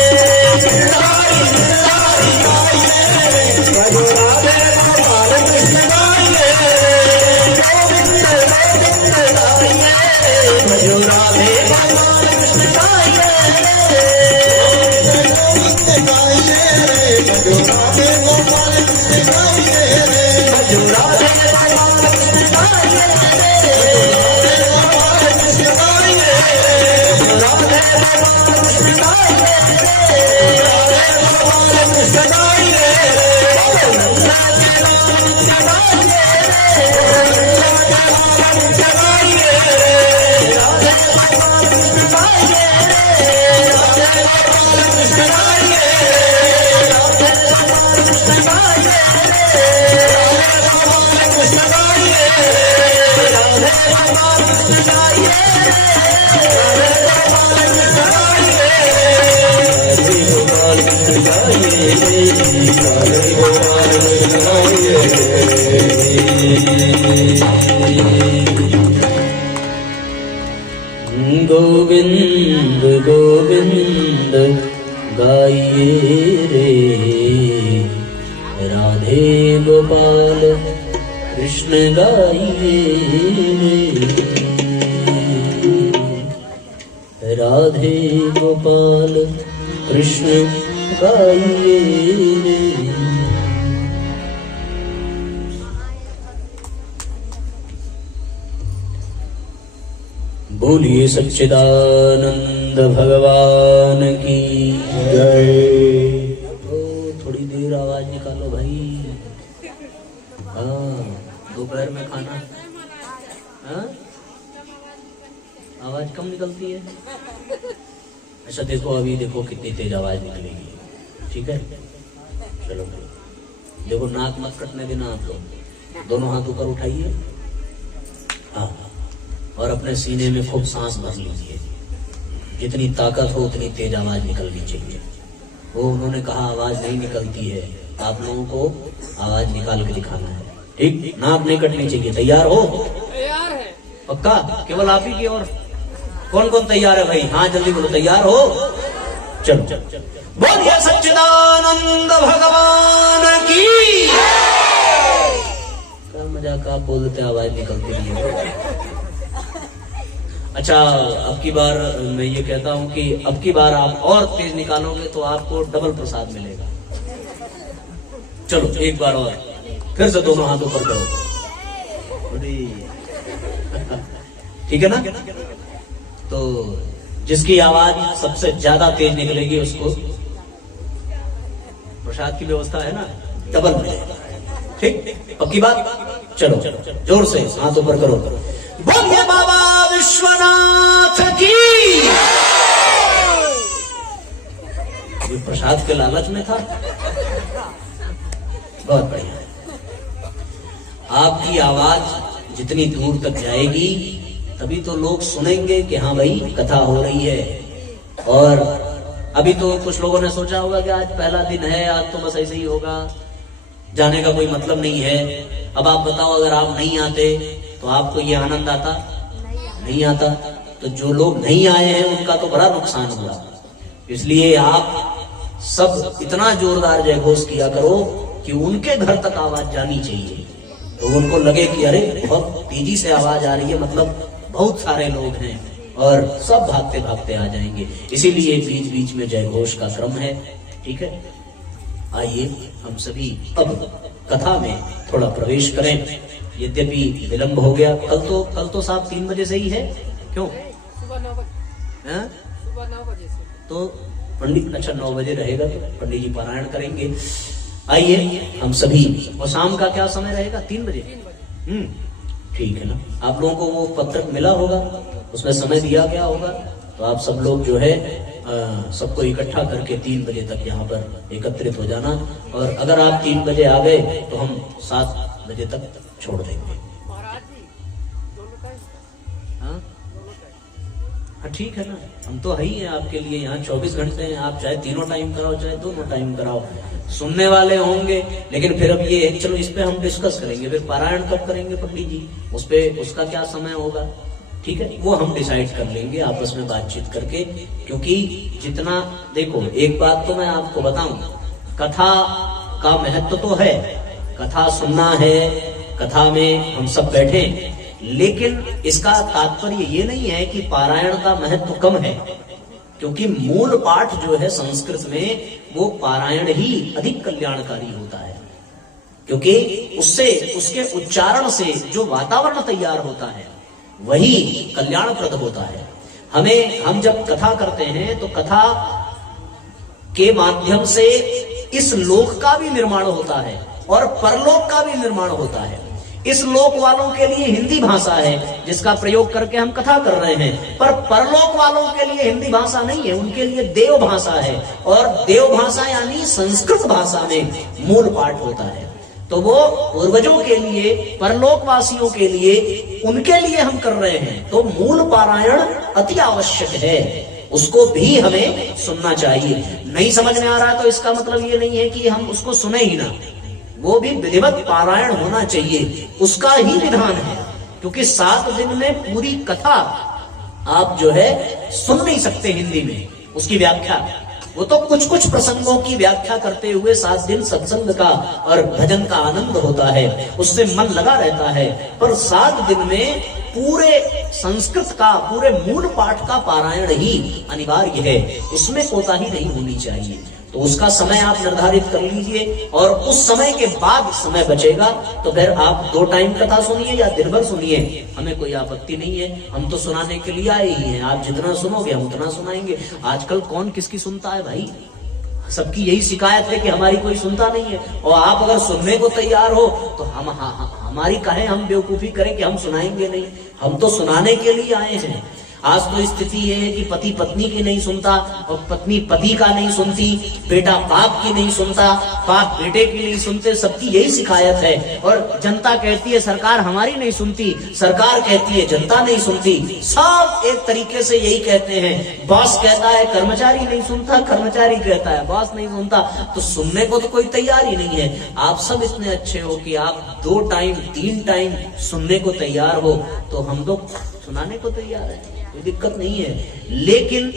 गिरधारी गिरधारी गाइए रे, भजो राधे गोपाल कृष्ण गाइए रे, गोविंद गोविंद गाइए रे, भजो राधे गोपाल कृष्ण गाइए रे, गोविंद गाइए रे, भजो राधे गोपाल कृष्ण गाइए रे, भजो राधे गोपाल कृष्ण गाइए रे, गोपाल कृष्ण गाइए रे, भजो राधे गोपाल कृष्ण गाइए रे, राधे गोपाल कृष्ण गाइए रे, नंदा के लाल नित्य गाइए रे, नंदा के लाल नित्य गाइए रे, राधे गोपाल कृष्ण गाइए रे, राधे गोपाल कृष्ण गाइए रे, राधे गोपाल कृष्ण गाइए रे, राधे गोपाल कृष्ण गाइए रे, राधे गोपाल कृष्ण गाइए रे, राधे गोपाल कृष्ण गाइए रे, राधे गोपाल कृष्ण गाइए रे, राधे गोपाल कृष्ण गाइए रे, गोविंद गोविंद गाइए रे, राधे गोपाल कृष्ण गाइए रे, राधे गोपाल कृष्ण गाइए रे। बोलिए सच्चिदानंद भगवान की जय। थोड़ी देर आवाज निकालो भाई। हाँ, दोपहर में खाना। हाँ, आवाज कम निकलती है। अच्छा देखो, अभी देखो कितनी तेज आवाज निकलेगी। ठीक है, चलो देखो, नाक मत कटने देना आप लोग। दोनों हाथ ऊपर उठाइए। हाँ, और अपने सीने में खूब सांस भर लीजिए। जितनी ताकत हो उतनी तेज आवाज निकलनी चाहिए। वो उन्होंने कहा आवाज नहीं निकलती है, आप लोगों को आवाज निकाल के दिखाना है। ठीक, नाक नहीं कटनी चाहिए। तैयार हो? तैयार है। पक्का? केवल आप ही की और कौन कौन तैयार है भाई? हाँ जल्दी बोलो, तैयार हो? चलो बोलिए सच्चिदानंद भगवान की। मजाक आप बोल देते आवाज निकलती नहीं है। अच्छा, अब की बार मैं ये कहता हूं कि अब की बार आप और तेज निकालोगे तो आपको डबल प्रसाद मिलेगा। चलो एक बार और, फिर से दोनों हाथ ऊपर करो। ठीक है ना? तो जिसकी आवाज सबसे ज्यादा तेज निकलेगी उसको प्रसाद की व्यवस्था है ना, डबल मिलेगा। ठीक, पक्की बात? चलो जोर से हाथ ऊपर करो। बोलिए बाबा विश्वनाथ की। ये प्रसाद के लालच में था। बहुत बढ़िया। आपकी आवाज जितनी दूर तक जाएगी तभी तो लोग सुनेंगे कि हाँ भाई कथा हो रही है। और अभी तो कुछ लोगों ने सोचा होगा कि आज पहला दिन है, आज तो बस ऐसे ही होगा, जाने का कोई मतलब नहीं है। अब आप बताओ, अगर आप नहीं आते तो आपको ये आनंद आता? नहीं आता। तो जो लोग नहीं आए हैं उनका तो बड़ा नुकसान हुआ। इसलिए आप सब इतना जोरदार जयघोष किया करो कि उनके घर तक आवाज जानी चाहिए, तो उनको लगे कि अरे बहुत तेजी से आवाज आ रही है, मतलब बहुत सारे लोग हैं और सब भागते भागते आ जाएंगे। इसीलिए बीच बीच में जयघोष का क्रम है। ठीक है, आइए हम सभी अब कथा में थोड़ा प्रवेश करें। यद्यपि विलंब हो गया, कल तो साहब 3 बजे से ही है। क्यों? सुबह 9 बजे। सुबह 9 बजे से। तो पंडित, अच्छा 9 बजे रहेगा तो पंडित जी पारायण करेंगे। आइए हम सभी, और शाम का क्या समय रहेगा? 3 बजे। ठीक है ना? आप लोगों को वो पत्र मिला होगा, उसमें समय दिया गया होगा, तो आप सब लोग जो है सबको इकट्ठा करके 3 बजे तक यहाँ पर एकत्रित हो जाना। और अगर आप 3 बजे आ गए तो हम 7 बजे तक छोड़ देंगे। महाराज जी, दोनों टाइम? हाँ ठीक है ना, हम तो है ही हैं आपके लिए, यहाँ 24 घंटे हैं। आप चाहे तीनों टाइम कराओ चाहे दोनों टाइम कराओ, सुनने वाले होंगे। लेकिन फिर अब ये चलो इस पे हम डिस्कस करेंगे, फिर पारायण कब करेंगे पंडित जी, उस पे उसका क्या समय होगा, ठीक है, वो हम डिसाइड कर लेंगे आपस में बातचीत करके। क्योंकि जितना, देखो एक बात तो मैं आपको बताऊं, कथा का महत्व तो है, कथा सुनना है, कथा में हम सब बैठे, लेकिन इसका तात्पर्य ये नहीं है कि पारायण का महत्व कम है। क्योंकि मूल पाठ जो है संस्कृत में, वो पारायण ही अधिक कल्याणकारी होता है। क्योंकि उससे, उसके उच्चारण से जो वातावरण तैयार होता है वही कल्याणप्रद होता है। हम जब कथा करते हैं तो कथा के माध्यम से इस लोक का भी निर्माण होता है और परलोक का भी निर्माण होता है। इस लोक वालों के लिए हिंदी भाषा है जिसका प्रयोग करके हम कथा कर रहे हैं, पर परलोक वालों के लिए हिंदी भाषा नहीं है, उनके लिए देव भाषा है। और देव भाषा यानी संस्कृत भाषा में मूल पाठ होता है। तो वो पूर्वजों के लिए, परलोक वासियों के लिए, उनके लिए हम कर रहे हैं। तो मूल पारायण अति आवश्यक है, उसको भी हमें सुनना चाहिए। नहीं समझ में आ रहा है तो इसका मतलब ये नहीं है कि हम उसको सुने ही ना, वो भी विधिवत पारायण होना चाहिए, उसका ही विधान है। क्योंकि 7 दिन में पूरी कथा आप जो है सुन नहीं सकते हिंदी में, उसकी व्याख्या, वो तो कुछ कुछ प्रसंगों की व्याख्या करते हुए 7 दिन सत्संग का और भजन का आनंद होता है, उससे मन लगा रहता है। पर 7 दिन में पूरे संस्कृत का, पूरे मूल पाठ का पारायण ही अनिवार्य है, उसमें कोताही नहीं होनी चाहिए। तो उसका समय आप निर्धारित कर लीजिए, और उस समय के बाद समय बचेगा तो फिर आप 2 टाइम कथा सुनिए या दिन भर सुनिए, हमें कोई आपत्ति नहीं है। हम तो सुनाने के लिए आए ही हैं, आप जितना सुनोगे हम उतना सुनाएंगे। आजकल कौन किसकी सुनता है भाई, सबकी यही शिकायत है कि हमारी कोई सुनता नहीं है। और आप अगर सुनने को तैयार हो तो हमारी काहे हम बेवकूफी करें कि हम सुनाएंगे नहीं, हम तो सुनाने के लिए आए हैं। आज तो स्थिति ये है कि पति पत्नी की नहीं सुनता और पत्नी पति का नहीं सुनती, बेटा बाप की नहीं सुनता, बाप बेटे की नहीं सुनते, सबकी यही शिकायत है। और जनता कहती है सरकार हमारी नहीं सुनती, सरकार कहती है जनता नहीं सुनती, सब एक तरीके से यही कहते हैं। बॉस कहता है कर्मचारी नहीं सुनता, कर्मचारी कहता है बॉस नहीं सुनता, तो सुनने को तो कोई तैयार ही नहीं है। आप सब इतने अच्छे हो कि आप 2 टाइम 3 टाइम सुनने को तैयार हो, तो हम लोग सुनाने को तैयार है, कोई दिक्कत नहीं है। लेकिन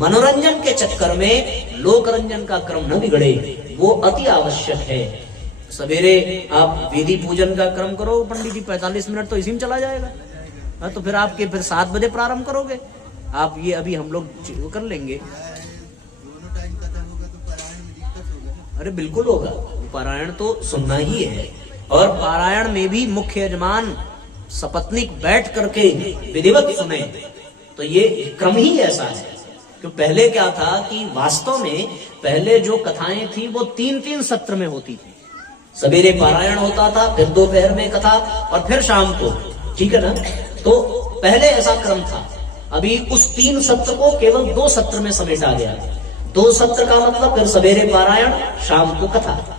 मनोरंजन के चक्कर में लोक रंजन का क्रम न बिगड़े, वो अति आवश्यक है। सवेरे आप वेदी पूजन का क्रम करो पंडित जी, 45 मिनट तो इसी में चला जाएगा। हाँ, तो फिर आपके फिर 7 बजे प्रारंभ करोगे आप। ये अभी हम लोग कर लेंगे। दोनों टाइम कथा होगा तो पारायण में दिक्कत होगा। अरे बिल्कुल होगा, पारायण तो सुनना ही है। और पारायण में भी मुख्य यजमान सपत्नीक बैठ करके विधिवत सुने, तो ये क्रम ही ऐसा है। क्यों पहले क्या था कि वास्तव में पहले जो कथाएं थी वो 3-3 सत्र में होती थी। सवेरे पारायण होता था, फिर दोपहर में कथा और फिर शाम को, ठीक है ना। तो पहले ऐसा क्रम था। अभी उस 3 सत्र को केवल 2 सत्र में समेटा गया। 2 सत्र का मतलब फिर सवेरे पारायण, शाम को कथा।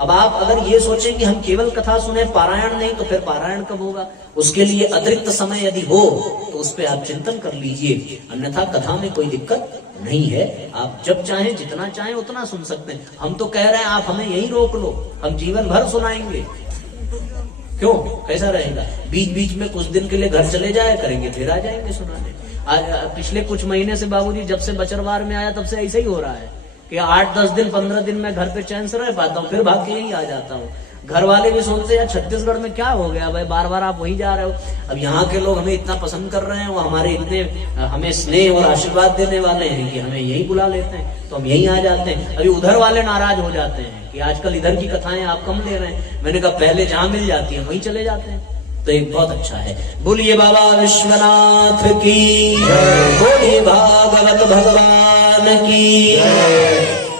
अब आप अगर ये सोचें कि हम केवल कथा सुने पारायण नहीं, तो फिर पारायण कब होगा? उसके लिए अतिरिक्त समय यदि हो तो उस पर आप चिंतन कर लीजिए, अन्यथा कथा में कोई दिक्कत नहीं है। आप जब चाहें जितना चाहें उतना सुन सकते हैं। हम तो कह रहे हैं आप हमें यही रोक लो, हम जीवन भर सुनाएंगे। क्यों, कैसा रहेगा? बीच बीच में कुछ दिन के लिए घर चले जाया करेंगे, फिर आ जाएंगे सुनाने। पिछले कुछ महीने से बाबूजी जब से बचरवार में आया तब से ऐसा ही हो रहा है कि 8-10 दिन 15 दिन में घर पे चैन से रह पाता हूँ, फिर भाग के यही आ जाता हूँ। घर वाले भी सोचते हैं छत्तीसगढ़ में क्या हो गया भाई, बार बार आप वही जा रहे हो। अब यहाँ के लोग हमें इतना पसंद कर रहे हैं, वो हमारे इतने हमें स्नेह और आशीर्वाद देने वाले हैं कि हमें यही बुला लेते हैं, तो हम यही आ जाते हैं। अभी उधर वाले नाराज हो जाते हैं कि आजकल इधर की कथाएं आप कम ले रहे हैं। मैंने कहा पहले जहाँ मिल जाती है वहीं चले जाते हैं। तो एक बहुत अच्छा है। बोलिए बाबा विश्वनाथ की, बोलिए भागवत भगवान की।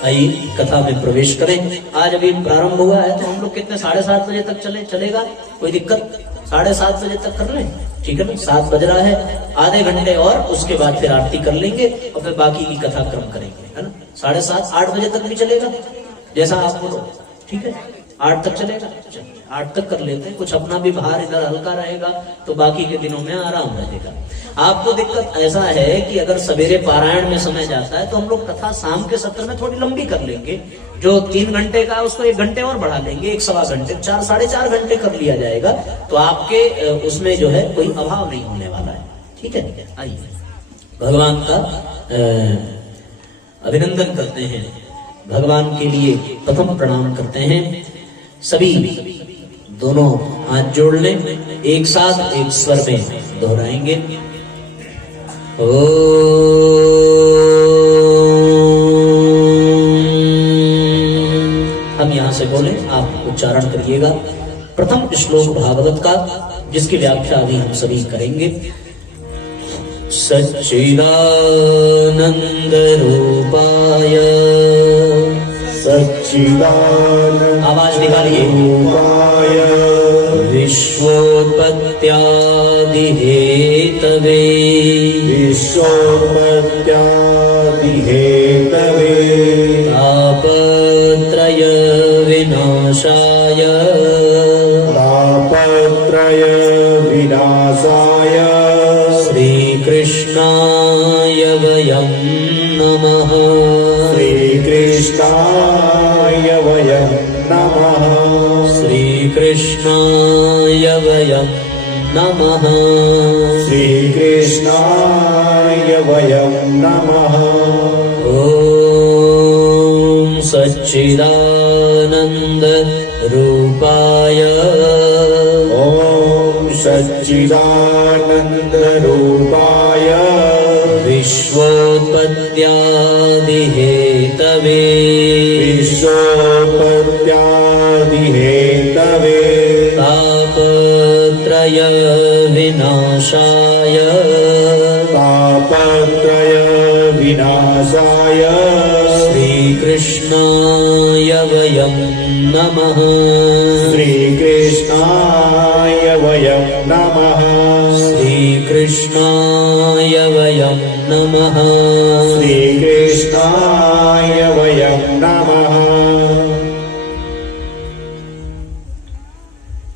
आइए कथा में प्रवेश करें। आज अभी प्रारंभ हुआ है तो हम लोग कितने 7:30 बजे तक चलेगा? कोई दिक्कत? 7:30 बजे तक कर लें, ठीक है ना। 7 बज रहा है, आधे घंटे और उसके बाद फिर आरती कर लेंगे और फिर बाकी की कथा क्रम करेंगे, है ना। 7:30 8 बजे तक भी चलेगा, जैसा आप बोलो, ठीक है। 8 तक चलेगा, 8 तक कर लेते हैं। कुछ अपना भी बाहर इधर हल्का रहेगा तो बाकी के दिनों में आराम रहेगा। आपको दिक्कत ऐसा है कि अगर सवेरे पारायण में समय जाता है तो हम लोग कथा शाम के सत्र में थोड़ी लंबी कर लेंगे। जो 3 घंटे का है उसको 1 घंटे और बढ़ा लेंगे, 1-1.25 घंटे, 4-4.5 घंटे कर लिया जाएगा। तो आपके उसमें जो है कोई अभाव नहीं होने वाला है, ठीक है। आइए भगवान का अभिनंदन करते हैं, भगवान के लिए प्रथम प्रणाम करते हैं। सभी दोनों हाथ जोड़ लें, एक साथ एक स्वर में दोहराएंगे। हम यहां से बोले, आप उच्चारण करिएगा। प्रथम श्लोक भागवत का, जिसकी व्याख्या अभी हम सभी करेंगे। सच्चिदानंद रूपाय, सच्चिदानंद आवाज निकालिए, रूपाय विश्वोत्पत्त्यादि हेतवे, विश्वोत्पत्त्यादि हेतवे, तापत्रय विनाशाय, तापत्रय विनाशाय, श्रीकृष्णाय वयं नमः, श्रीकृष्णाय वयं नमः, श्रीकृष्णाय वयं नमः, श्रीकृष्णाय वयं नमः। ॐ सच्चिदानन्द रूपाय, ॐ सच्चिदानन्द रूपाय, विश्वोत्पत्त्यादि हेतवे, विश्वोत्पत्त्यादि हेतवे, तापत्रय विनाशाय, तापत्रय विनाशाय, श्रीकृष्णाय वयं नमः, श्रीकृष्णाय वयं नमः, श्रीकृष्णाय वयं नमः, श्रीकृष्णाय वयं नमः।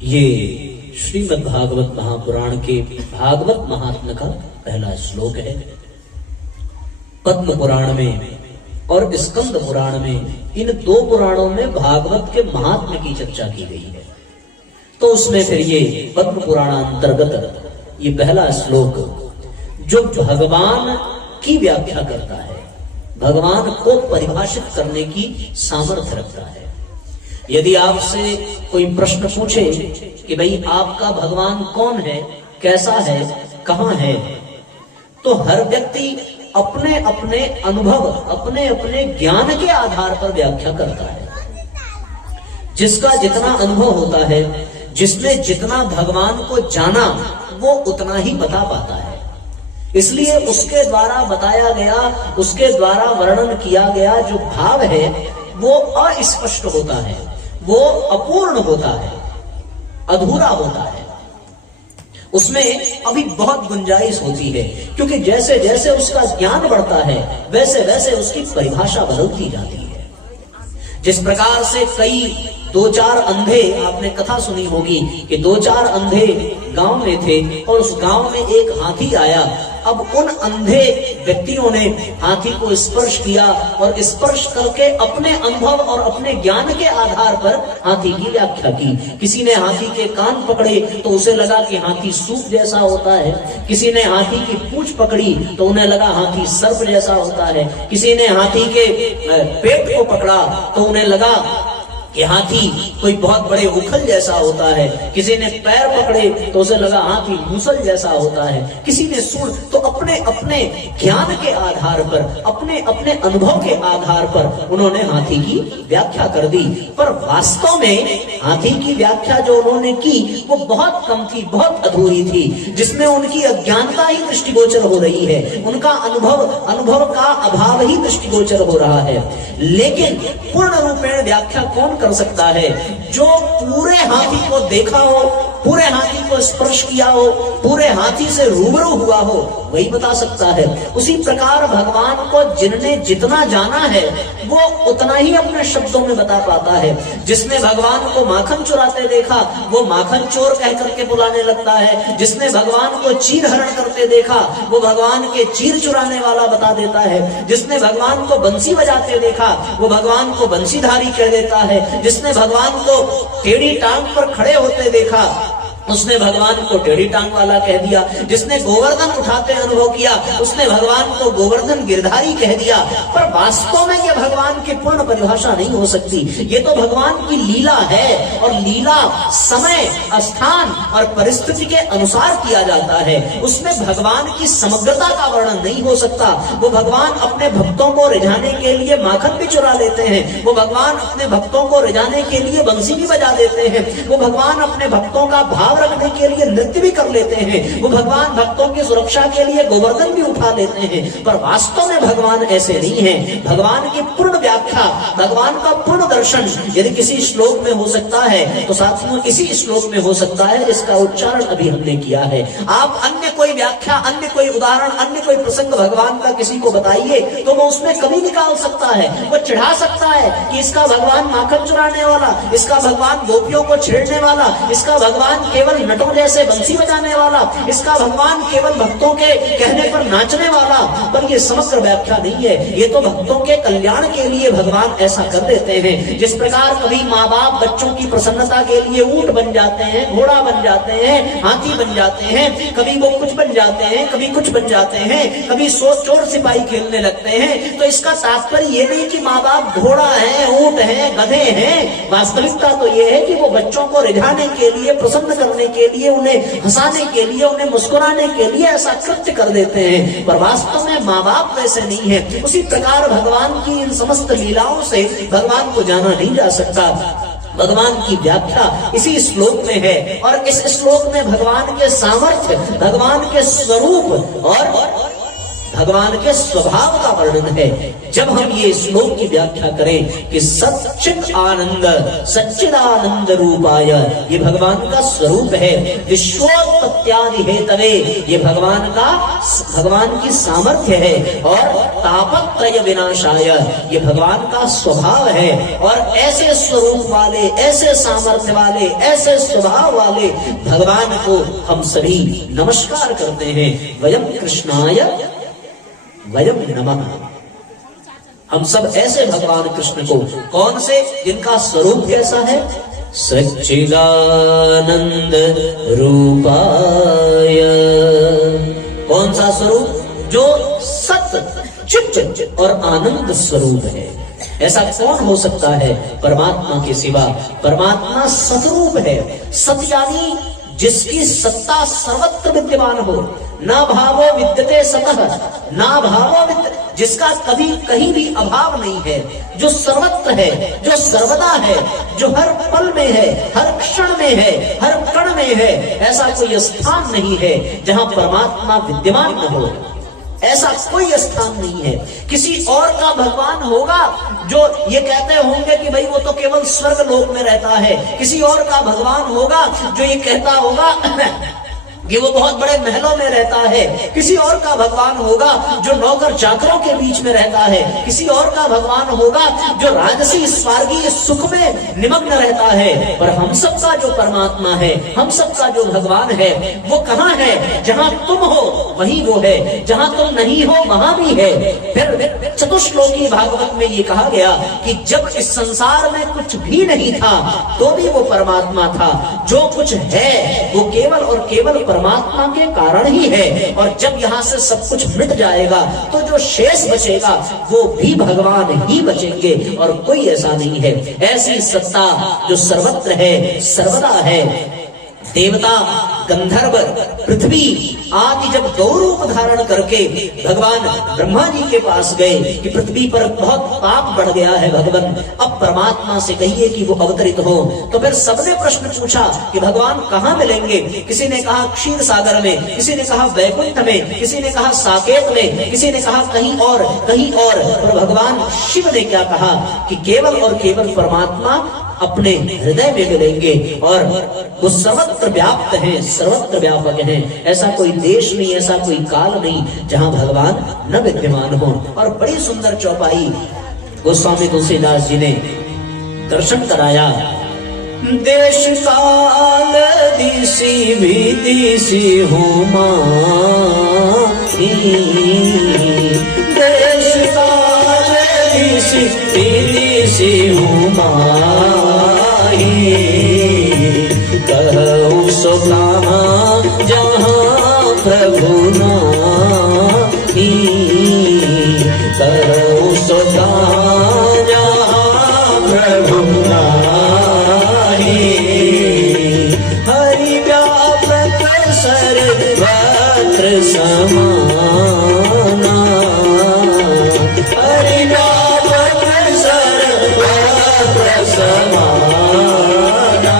ये श्रीमद् भागवत महापुराण के भागवत महात्म्य का पहला श्लोक है। पद्म पुराण में और स्कंद पुराण में, इन 2 पुराणों में भागवत के महात्म्य की चर्चा की गई है। तो उसमें फिर ये पद्म पुराण अंतर्गत ये पहला श्लोक जो भगवान की व्याख्या करता है, भगवान को परिभाषित करने की सामर्थ्य रखता है। यदि आपसे कोई प्रश्न पूछे कि भाई आपका भगवान कौन है, कैसा है, कहाँ है, तो हर व्यक्ति अपने अपने अनुभव, अपने अपने ज्ञान के आधार पर व्याख्या करता है। जिसका जितना अनुभव होता है, जिसने जितना भगवान को जाना, वो उतना ही बता पाता है। इसलिए उसके द्वारा बताया गया, उसके द्वारा वर्णन किया गया जो भाव है वो अस्पष्ट होता है, वो अपूर्ण होता है, अधूरा होता है, उसमें अभी बहुत गुंजाइश होती है। क्योंकि जैसे जैसे उसका ज्ञान बढ़ता है वैसे वैसे उसकी परिभाषा बदलती जाती है। जिस प्रकार से कई दो चार अंधे, आपने कथा सुनी होगी कि दो चार अंधे गांव में थे और उस गांव में एक हाथी आया। अब उन अंधे व्यक्तियों ने हाथी को स्पर्श किया और स्पर्श करके अपने अनुभव और अपने ज्ञान के आधार पर हाथी की व्याख्या की। किसी ने हाथी के कान पकड़े तो उसे लगा कि हाथी सूप जैसा होता है, किसी ने हाथी की पूंछ पकड़ी तो उन्हें लगा हाथी सर्प जैसा होता है, किसी ने हाथी के पेट को पकड़ा तो उन्हें लगा कि हाथी कोई बहुत बड़े उखल जैसा होता है, किसी ने पैर पकड़े तो उसे लगा हाथी मूसल जैसा होता है, किसी ने सूंड। तो अपने अपने ज्ञान के आधार पर, अपने अपने अनुभव के आधार पर उन्होंने हाथी की व्याख्या कर दी। पर वास्तव में हाथी की व्याख्या जो उन्होंने की वो बहुत कम थी, बहुत अधूरी थी, जिसमें उनकी अज्ञानता ही दृष्टिगोचर हो रही है, उनका अनुभव का अभाव ही दृष्टिगोचर हो रहा है। लेकिन पूर्ण रूपेण व्याख्या कौन कर सकता है? जो पूरे हाथी को देखा हो, पूरे हाथी को स्पर्श किया हो, पूरे हाथी से रूबरू हुआ हो, वही बता सकता है। उसी प्रकार भगवान को जिनने जितना जाना है वो उतना ही अपने शब्दों में बता पाता है। जिसने भगवान को माखन चुराते देखा वो माखन चोर कह करके बुलाने लगता है, जिसने भगवान को चीर हरण करते देखा वो भगवान के चीर चुराने वाला बता देता है, जिसने भगवान को बंसी बजाते देखा वो भगवान को बंसीधारी कह देता है, जिसने भगवान को टेढ़ी टांग पर खड़े होते देखा उसने भगवान को टेढ़ी टांग वाला कह दिया, जिसने गोवर्धन उठाते अनुभव किया उसने भगवान को गोवर्धन गिरधारी कह दिया। पर वास्तव में ये भगवान की पूर्ण परिभाषा नहीं हो सकती। ये तो भगवान की लीला है और लीला समय, स्थान और परिस्थिति के अनुसार किया जाता है। उसमें भगवान की समग्रता का वर्णन नहीं हो सकता। वो भगवान अपने भक्तों को रिझाने के लिए माखन भी चुरा लेते हैं, वो भगवान अपने भक्तों को रिझाने के लिए बंसी भी बजा देते हैं, वो भगवान अपने भक्तों का भाव रखने के लिए नृत्य भी कर लेते हैं, वो भगवान भक्तों की सुरक्षा के लिए गोवर्धन भी उठा लेते हैं। पर वास्तव में भगवान ऐसे नहीं है। भगवान की पूर्ण व्याख्या, भगवान का पूर्ण दर्शन यदि किसी श्लोक में हो सकता है तो साथियों इसी श्लोक में हो सकता है जिसका उच्चारण अभी हमने किया है। आप अन्य कोई व्याख्या, अन्य कोई उदाहरण, अन्य कोई प्रसंग भगवान का किसी को बताइए तो वो उसमें कभी निकाल सकता है, वो चढ़ा सकता है कि इसका भगवान माखन चुराने वाला, इसका भगवान गोपियों को छेड़ने वाला, इसका भगवान केवल नटों जैसे बंसी बजाने वाला, इसका भगवान केवल भक्तों के कहने पर नाचने वाला। पर ये समग्र व्याख्या नहीं है। ये तो भक्तों के कल्याण के लिए भगवान ऐसा कर देते हैं। जिस प्रकार कभी माँ बाप बच्चों की प्रसन्नता के लिए ऊंट बन जाते हैं, घोड़ा बन जाते हैं, हाथी बन जाते हैं, कभी वो कुछ बन जाते हैं, कभी कुछ बन जाते हैं, कभी चोर सिपाही खेलने लगते हैं। तो इसका तात्पर्य ये नहीं कि माँ बाप घोड़ा है, ऊंट है, गधे हैं। वास्तविकता तो ये है कि वो बच्चों को रिझाने के लिए, प्रसन्न करने के लिए, उन्हें हंसाने के लिए, उन्हें मुस्कुराने के लिए ऐसा कृत्य कर देते हैं। पर वास्तव में माँ बाप वैसे नहीं है। उसी प्रकार भगवान की इन समस्त लीलाओं से भगवान को जाना नहीं जा सकता। भगवान की व्याख्या इसी श्लोक में है और इस श्लोक में भगवान के सामर्थ्य, भगवान के स्वरूप और भगवान के स्वभाव का वर्णन है। जब हम ये श्लोक की व्याख्या करें कि सच्चिद आनंद, सच्चिदानंद रूपाय, ये भगवान का स्वरूप है। विश्वोत्पत्त्यादि हेतवे, ये भगवान की सामर्थ्य है। और तापत्रय विनाशाय, ये भगवान का स्वभाव है। और ऐसे स्वरूप वाले, ऐसे सामर्थ्य वाले, ऐसे स्वभाव वाले भगवान को हम सभी नमस्कार करते हैं। वयम कृष्णाय वयम नमः। हम सब ऐसे भगवान कृष्ण को, कौन से, जिनका स्वरूप कैसा है? सच्चिदानंद रूपाय। कौन सा स्वरूप? जो सत, चित और आनंद स्वरूप है। ऐसा कौन हो सकता है परमात्मा के सिवा? परमात्मा सतरूप है। सत यानी जिसकी सत्ता सर्वत्र विद्यमान हो। ना भावो विद्यते सतः, ना भावो जिसका कभी कहीं भी अभाव नहीं है, जो सर्वत्र है, जो सर्वदा है, जो हर पल में है, हर क्षण में है, हर कण में है। ऐसा कोई स्थान नहीं है जहां परमात्मा विद्यमान न हो। ऐसा कोई स्थान नहीं है। किसी और का भगवान होगा जो ये कहते होंगे कि भाई वो तो केवल स्वर्ग लोक में रहता है। किसी और का भगवान होगा जो ये कहता होगा कि वो बहुत बड़े महलों में रहता है। किसी और का भगवान होगा जो नौकर चाकरों के बीच में रहता है। किसी और का भगवान होगा जो राजसी स्वर्गीय सुख में निमग्न रहता है। पर हम सबका जो परमात्मा है, हम सबका जो भगवान है, वो कहाँ है? जहां तुम हो वहीं वो है, जहां तुम नहीं हो वहां भी है। फिर चतुश्लोकी भागवत में ये कहा गया कि जब इस संसार में कुछ भी नहीं था तो भी वो परमात्मा था। जो कुछ है वो केवल और केवल परमात्मा के कारण ही है। और जब यहाँ से सब कुछ मिट जाएगा तो जो शेष बचेगा वो भी भगवान ही बचेंगे और कोई ऐसा नहीं है। ऐसी सत्ता जो सर्वत्र है, सर्वदा है। देवता, गंधर्व, पृथ्वी आदि जब दो रूप धारण करके भगवान ब्रह्मा जी के पास गए कि पृथ्वी पर बहुत पाप बढ़ गया है भगवान, अब परमात्मा से कहिए कि वो अवतरित हो। तो फिर सबने प्रश्न पूछा कि भगवान कहाँ मिलेंगे? किसी ने कहा क्षीर सागर में, किसी ने कहा वैकुंठ में, किसी ने कहा साकेत में, किसी ने कहा कहीं और कहीं और। पर भगवान शिव ने क्या कहा कि केवल और केवल परमात्मा अपने हृदय में मिलेंगे और वो सर्वत्र व्याप्त हैं, सर्वत्र व्यापक हैं। ऐसा कोई देश नहीं, ऐसा कोई काल नहीं जहां भगवान न विद्यमान हो। और बड़ी सुंदर चौपाई गोस्वामी तुलसीदास जी ने दर्शन कराया। देश काल दिशि विदिशि हूँ माही, देश काल दिशि विदिशि हूँ माही। कहूँ सो कहाँ जहाँ प्रभु नाही, कहूँ सो कहाँ जहाँ प्रभु नाही। हरि व्यापक सर्वत्र समाना, हरि व्यापक सर्वत्र समाना।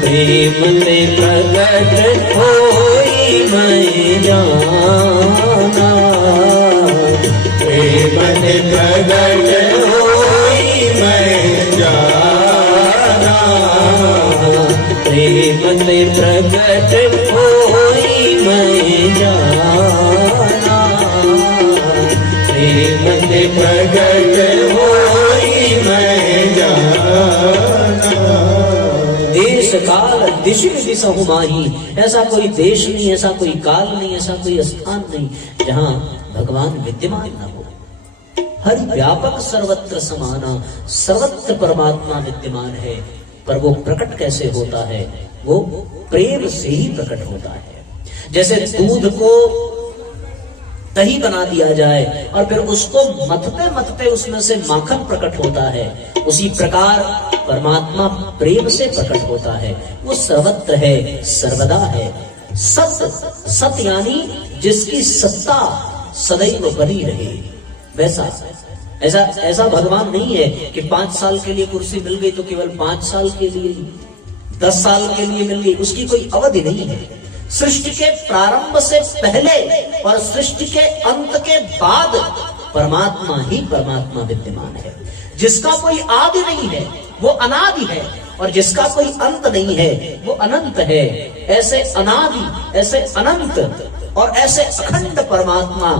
प्रेम ते प्रकट होई मैं जाना, प्रेम ते प्रकट होई मैं जाना, प्रेम ते प्रकट होई मैं जाना, प्रेम ते प्रकट होई मैं जाना। देश काल दिशि विदिशि हूँ माही। ऐसा कोई देश नहीं, ऐसा कोई काल नहीं, ऐसा कोई स्थान नहीं जहाँ भगवान विद्यमान न हो। हर व्यापक सर्वत्र समाना, सर्वत्र परमात्मा विद्यमान है। पर वो प्रकट कैसे होता है? वो प्रेम से ही प्रकट होता है। जैसे दूध को दही बना दिया जाए और फिर उसको मथते मथते उसमें से माखन प्रकट होता है, उसी प्रकार परमात्मा प्रेम से प्रकट होता है। वो सर्वत्र है, सर्वदा है। सत, सत यानी जिसकी सत्ता सदैव बनी रहे। वैसा ऐसा भगवान नहीं है कि 5 साल के लिए कुर्सी मिल गई तो केवल 5 साल के लिए, 10 साल के लिए मिल गई, उसकी कोई अवधि नहीं है। सृष्टि के प्रारंभ से पहले और सृष्टि के अंत के बाद परमात्मा ही परमात्मा विद्यमान है। जिसका कोई आदि नहीं है वो अनादि है, और जिसका कोई अंत नहीं है वो अनंत है। ऐसे अनादि, ऐसे अनंत और ऐसे अखंड परमात्मा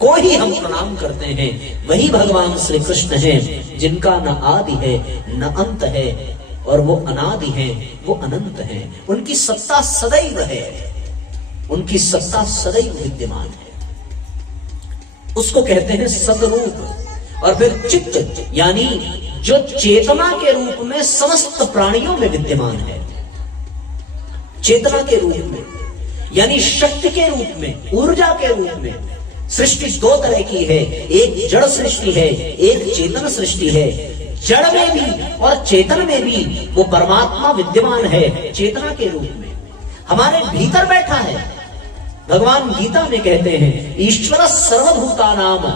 को ही हम प्रणाम करते हैं। वही भगवान श्री कृष्ण हैं जिनका न आदि है न अंत है, और वो अनादि हैं, वो अनंत हैं। उनकी सत्ता सदैव है, उनकी सत्ता सदैव विद्यमान है। उसको कहते हैं सतरूप। और फिर चित्त यानी जो चेतना के रूप में समस्त प्राणियों में विद्यमान है। चेतना के रूप में यानी शक्ति के रूप में, ऊर्जा के रूप में, सृष्टि दो तरह की है, एक जड़ सृष्टि है, एक चेतन सृष्टि है। जड़ में भी और चेतन में भी वो परमात्मा विद्यमान है, चेतना के रूप में हमारे भीतर बैठा है। भगवान गीता में कहते हैं, ईश्वर सर्वभूतानाम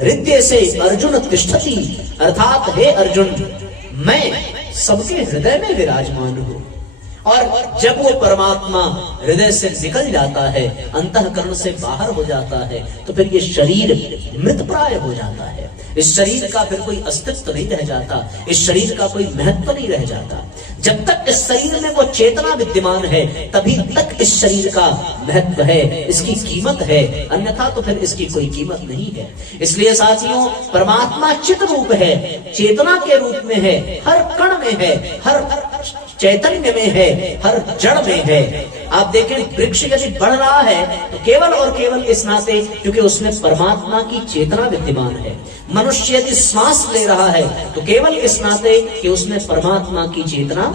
हृदय से अर्जुन तिष्ठति, अर्थात हे अर्जुन, मैं सबके हृदय में विराजमान हूं। और जब वो परमात्मा हृदय से निकल जाता है, अंतःकरण से बाहर हो जाता है, तो फिर ये शरीर मृत प्राय हो जाता है। इस शरीर का फिर कोई अस्तित्व नहीं रह जाता, इस शरीर का कोई महत्व नहीं रह जाता। जब तक इस शरीर में वो चेतना विद्यमान है, तभी तक इस शरीर का महत्व है, इसकी कीमत है, अन्यथा तो फिर इसकी कोई कीमत नहीं है। इसलिए साथियों, परमात्मा चित रूप है, चेतना के रूप में है, हर कण में है, हर चैतन्य में है, हर जड़ में है। आप देखें, वृक्ष यदि बढ़ रहा है तो केवल और केवल इस नाते क्योंकि उसमें परमात्मा की चेतना विद्यमान है। मनुष्य यदि श्वास ले रहा है तो केवल इस नाते कि उसमें परमात्मा की चेतना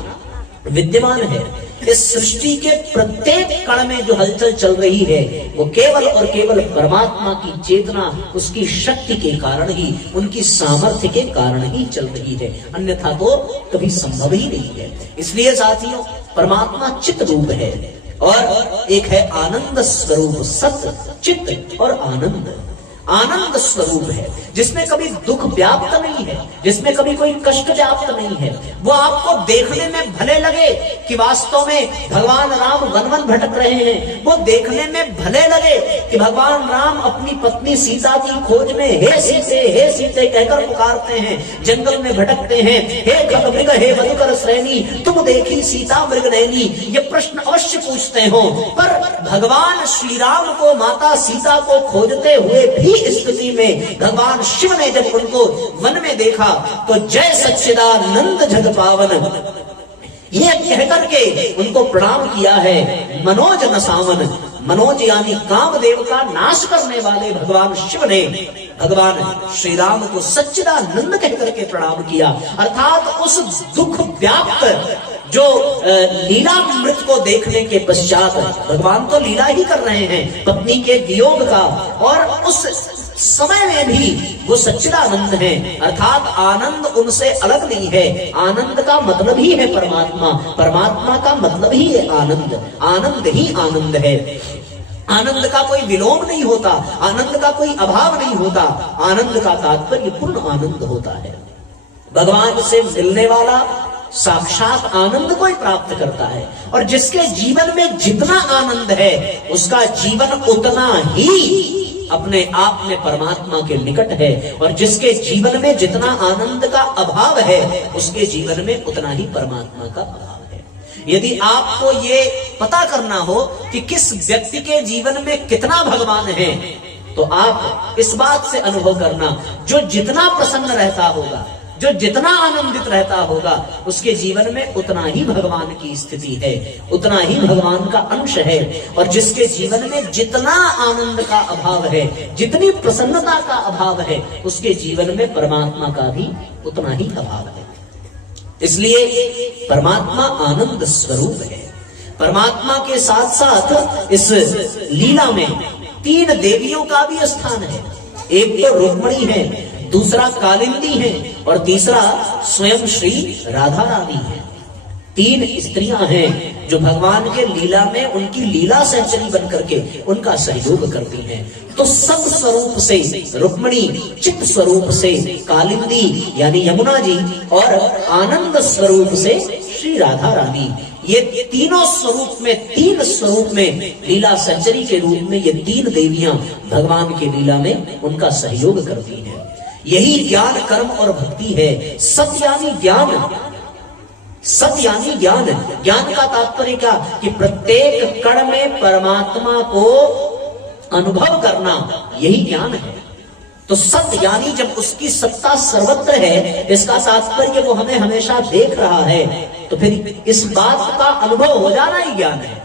विद्यमान है। इस सृष्टि के प्रत्येक कण में जो हलचल चल रही है, वो केवल और केवल परमात्मा की चेतना, उसकी शक्ति के कारण ही, उनकी सामर्थ्य के कारण ही चल रही है, अन्यथा तो कभी संभव ही नहीं है। इसलिए साथियों, परमात्मा चित रूप है और एक है आनंद स्वरूप। सत, चित और आनंद, आनंद स्वरूप है, जिसमें कभी दुख व्याप्त नहीं है, जिसमें कभी कोई कष्ट व्याप्त नहीं है। वो आपको देखने में भले लगे कि वास्तव में भगवान राम वन वन भटक रहे हैं, वो देखने में भले लगे कि भगवान राम अपनी पत्नी सीता की खोज में हे सीते कहकर पुकारते हैं, जंगल में भटकते हैं, हे खगमृग हे मधुकर श्रेणी, तुम देखी सीता मृग नैनी, ये प्रश्न अवश्य पूछते हो। पर भगवान श्री राम को, माता सीता को खोजते हुए भी स्थिति में भगवान शिव ने जब उनको वन में देखा तो जय सच्चिदानंद जग पावन ये कहकर के उनको प्रणाम किया है। मनोज नसावन, मनोज यानी कामदेव का नाश करने वाले भगवान शिव ने भगवान श्री राम को सच्चिदानंद कहकर के प्रणाम किया। अर्थात उस दुख व्याप्त जो लीलामृत को देखने के पश्चात, भगवान तो लीला ही कर रहे हैं पत्नी के वियोग का, और उस समय में भी वो सच्चिदानंद है, अर्थात आनंद उनसे अलग नहीं है। आनंद का मतलब ही है परमात्मा, परमात्मा का मतलब ही है आनंद, आनंद ही आनंद है। आनंद का कोई विलोम नहीं होता, आनंद का कोई अभाव नहीं होता, आनंद का तात्पर्य पूर्ण आनंद होता है। भगवान से मिलने वाला साक्षात आनंद को ही प्राप्त करता है, और जिसके जीवन में जितना आनंद है उसका जीवन उतना ही अपने आप में परमात्मा के निकट है, और जिसके जीवन में जितना आनंद का अभाव है उसके जीवन में उतना ही परमात्मा का अभाव है। यदि आपको ये पता करना हो कि किस व्यक्ति के जीवन में कितना भगवान है, तो आप इस बात से अनुभव करना, जो जितना प्रसन्न रहता होगा, जो जितना आनंदित रहता होगा, उसके जीवन में उतना ही भगवान की स्थिति है, उतना ही भगवान का अंश है। और जिसके जीवन में जितना आनंद का अभाव है, जितनी प्रसन्नता का अभाव है, उसके जीवन में परमात्मा का भी उतना ही अभाव है। इसलिए परमात्मा आनंद स्वरूप है। परमात्मा के साथ साथ इस लीला में 3 देवियों का भी स्थान है। एक तो रुक्मिणी है, दूसरा कालिंदी है, और तीसरा स्वयं श्री राधा रानी है। 3 स्त्रियां हैं जो भगवान के लीला में उनकी लीला सहचरी बनकर के उनका सहयोग करती हैं। तो सब स्वरूप से रुक्मिणी, चित्त स्वरूप से कालिंदी यानी यमुना जी, और आनंद स्वरूप से श्री राधा रानी, ये तीनों स्वरूप में, 3 स्वरूप में लीला सहचरी के रूप में ये 3 देवियां भगवान के लीला में उनका सहयोग करती हैं। यही ज्ञान, कर्म और भक्ति है। सत यानी ज्ञान, सत यानी ज्ञान। ज्ञान का तात्पर्य क्या? कि प्रत्येक कण में परमात्मा को अनुभव करना, यही ज्ञान है। तो सत यानी जब उसकी सत्ता सर्वत्र है, इसका तात्पर्य वो हमें हमेशा देख रहा है, तो फिर इस बात का अनुभव हो जाना ही ज्ञान है।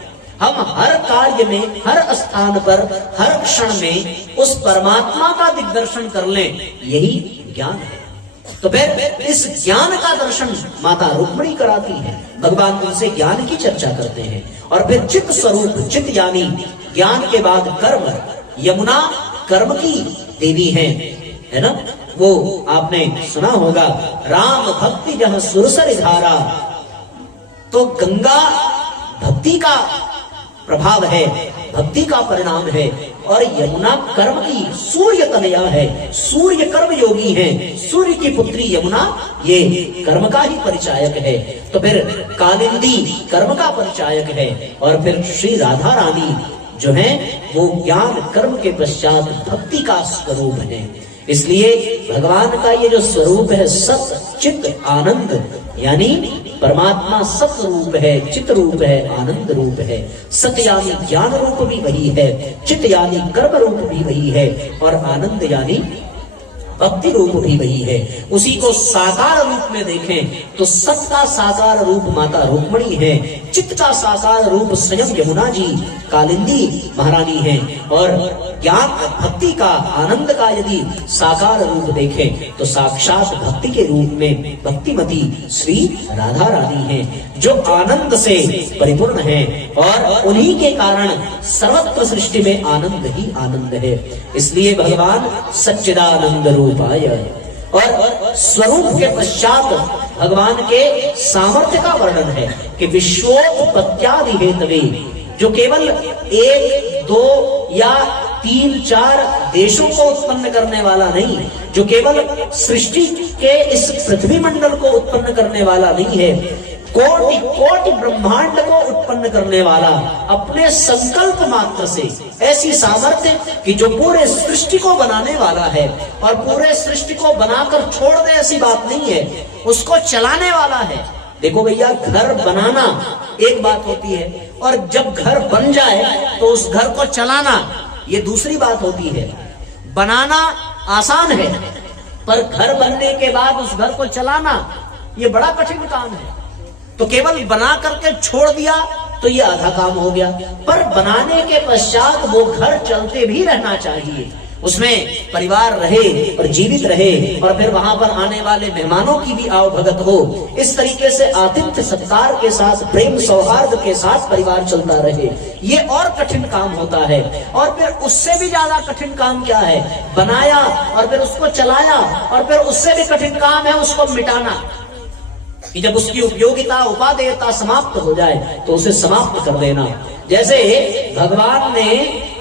हम हर कार्य में, हर स्थान पर, हर क्षण में उस परमात्मा का दिग्दर्शन कर लें, यही ज्ञान है। तो फिर इस ज्ञान का दर्शन माता रुक्मिणी कराती है, भगवान उनसे ज्ञान की चर्चा करते हैं। और फिर चित्त स्वरूप, चित्त यानी ज्ञान के बाद कर्म, यमुना कर्म की देवी हैं, है ना। वो आपने सुना होगा, राम भक्ति जहां सुरसर धारा, तो गंगा भक्ति का प्रभाव है, भक्ति का परिणाम है, और यमुना कर्म की सूर्य तनया है, सूर्य कर्म योगी है, सूर्य की पुत्री यमुना ये कर्म का ही परिचायक है। तो फिर कालिंदी कर्म का परिचायक है, और फिर श्री राधा रानी जो है वो ज्ञान कर्म के पश्चात भक्ति का स्वरूप है। इसलिए भगवान का ये जो स्वरूप है सत चित आनंद, यानी परमात्मा सत रूप है, चित रूप है, आनंद रूप है। सत यानी ज्ञान रूप भी वही है, चित यानी कर्म रूप भी वही है, और आनंद यानी भक्ति रूप भी वही है। उसी को साकार रूप में देखें तो सत का साकार रूप माता रुक्मिणी है, चित्त का साकार रूप स्वयं यमुना जी कालिंदी महारानी है, और ज्ञान भक्ति का आनंद का यदि साकार रूप देखें तो साक्षात भक्ति के रूप में भक्तिमती श्री राधा रानी है, जो आनंद से परिपूर्ण है, और उन्हीं के कारण सर्वत्र सृष्टि में आनंद ही आनंद है। इसलिए भगवान सच्चिदानंद रूपाय, और स्वरूप के पश्चात भगवान के सामर्थ्य का वर्णन है कि विश्वोत्पत्त्यादि हेतवे, जो केवल 1 2 या 3 4 देशों को उत्पन्न करने वाला नहीं, जो केवल सृष्टि के इस पृथ्वी मंडल को उत्पन्न करने वाला नहीं है, कोटि कोटि ब्रह्मांड को उत्पन्न करने वाला अपने संकल्प मात्र से, ऐसी सामर्थ्य कि जो पूरे सृष्टि को बनाने वाला है, और पूरे सृष्टि को बनाकर छोड़ दे ऐसी बात नहीं है, उसको चलाने वाला है। देखो भैया, घर बनाना एक बात होती है, और जब घर बन जाए तो उस घर को चलाना ये दूसरी बात होती है। बनाना आसान है, पर घर बनने के बाद उस घर को चलाना ये बड़ा कठिन काम है। तो केवल बना करके छोड़ दिया तो ये आधा काम हो गया, पर बनाने के पश्चात वो घर चलते भी रहना चाहिए, उसमें परिवार रहे और जीवित रहे, और फिर वहां पर आने वाले मेहमानों की भी आवभगत हो। इस तरीके से आतिथ्य सत्कार के साथ, प्रेम सौहार्द के साथ परिवार चलता रहे, ये और कठिन काम होता है। और फिर उससे भी ज्यादा कठिन काम क्या है, बनाया और फिर उसको चलाया, और फिर उससे भी कठिन काम है उसको मिटाना, कि जब उसकी उपयोगिता उपादेयता समाप्त हो जाए तो उसे समाप्त कर देना। जैसे भगवान ने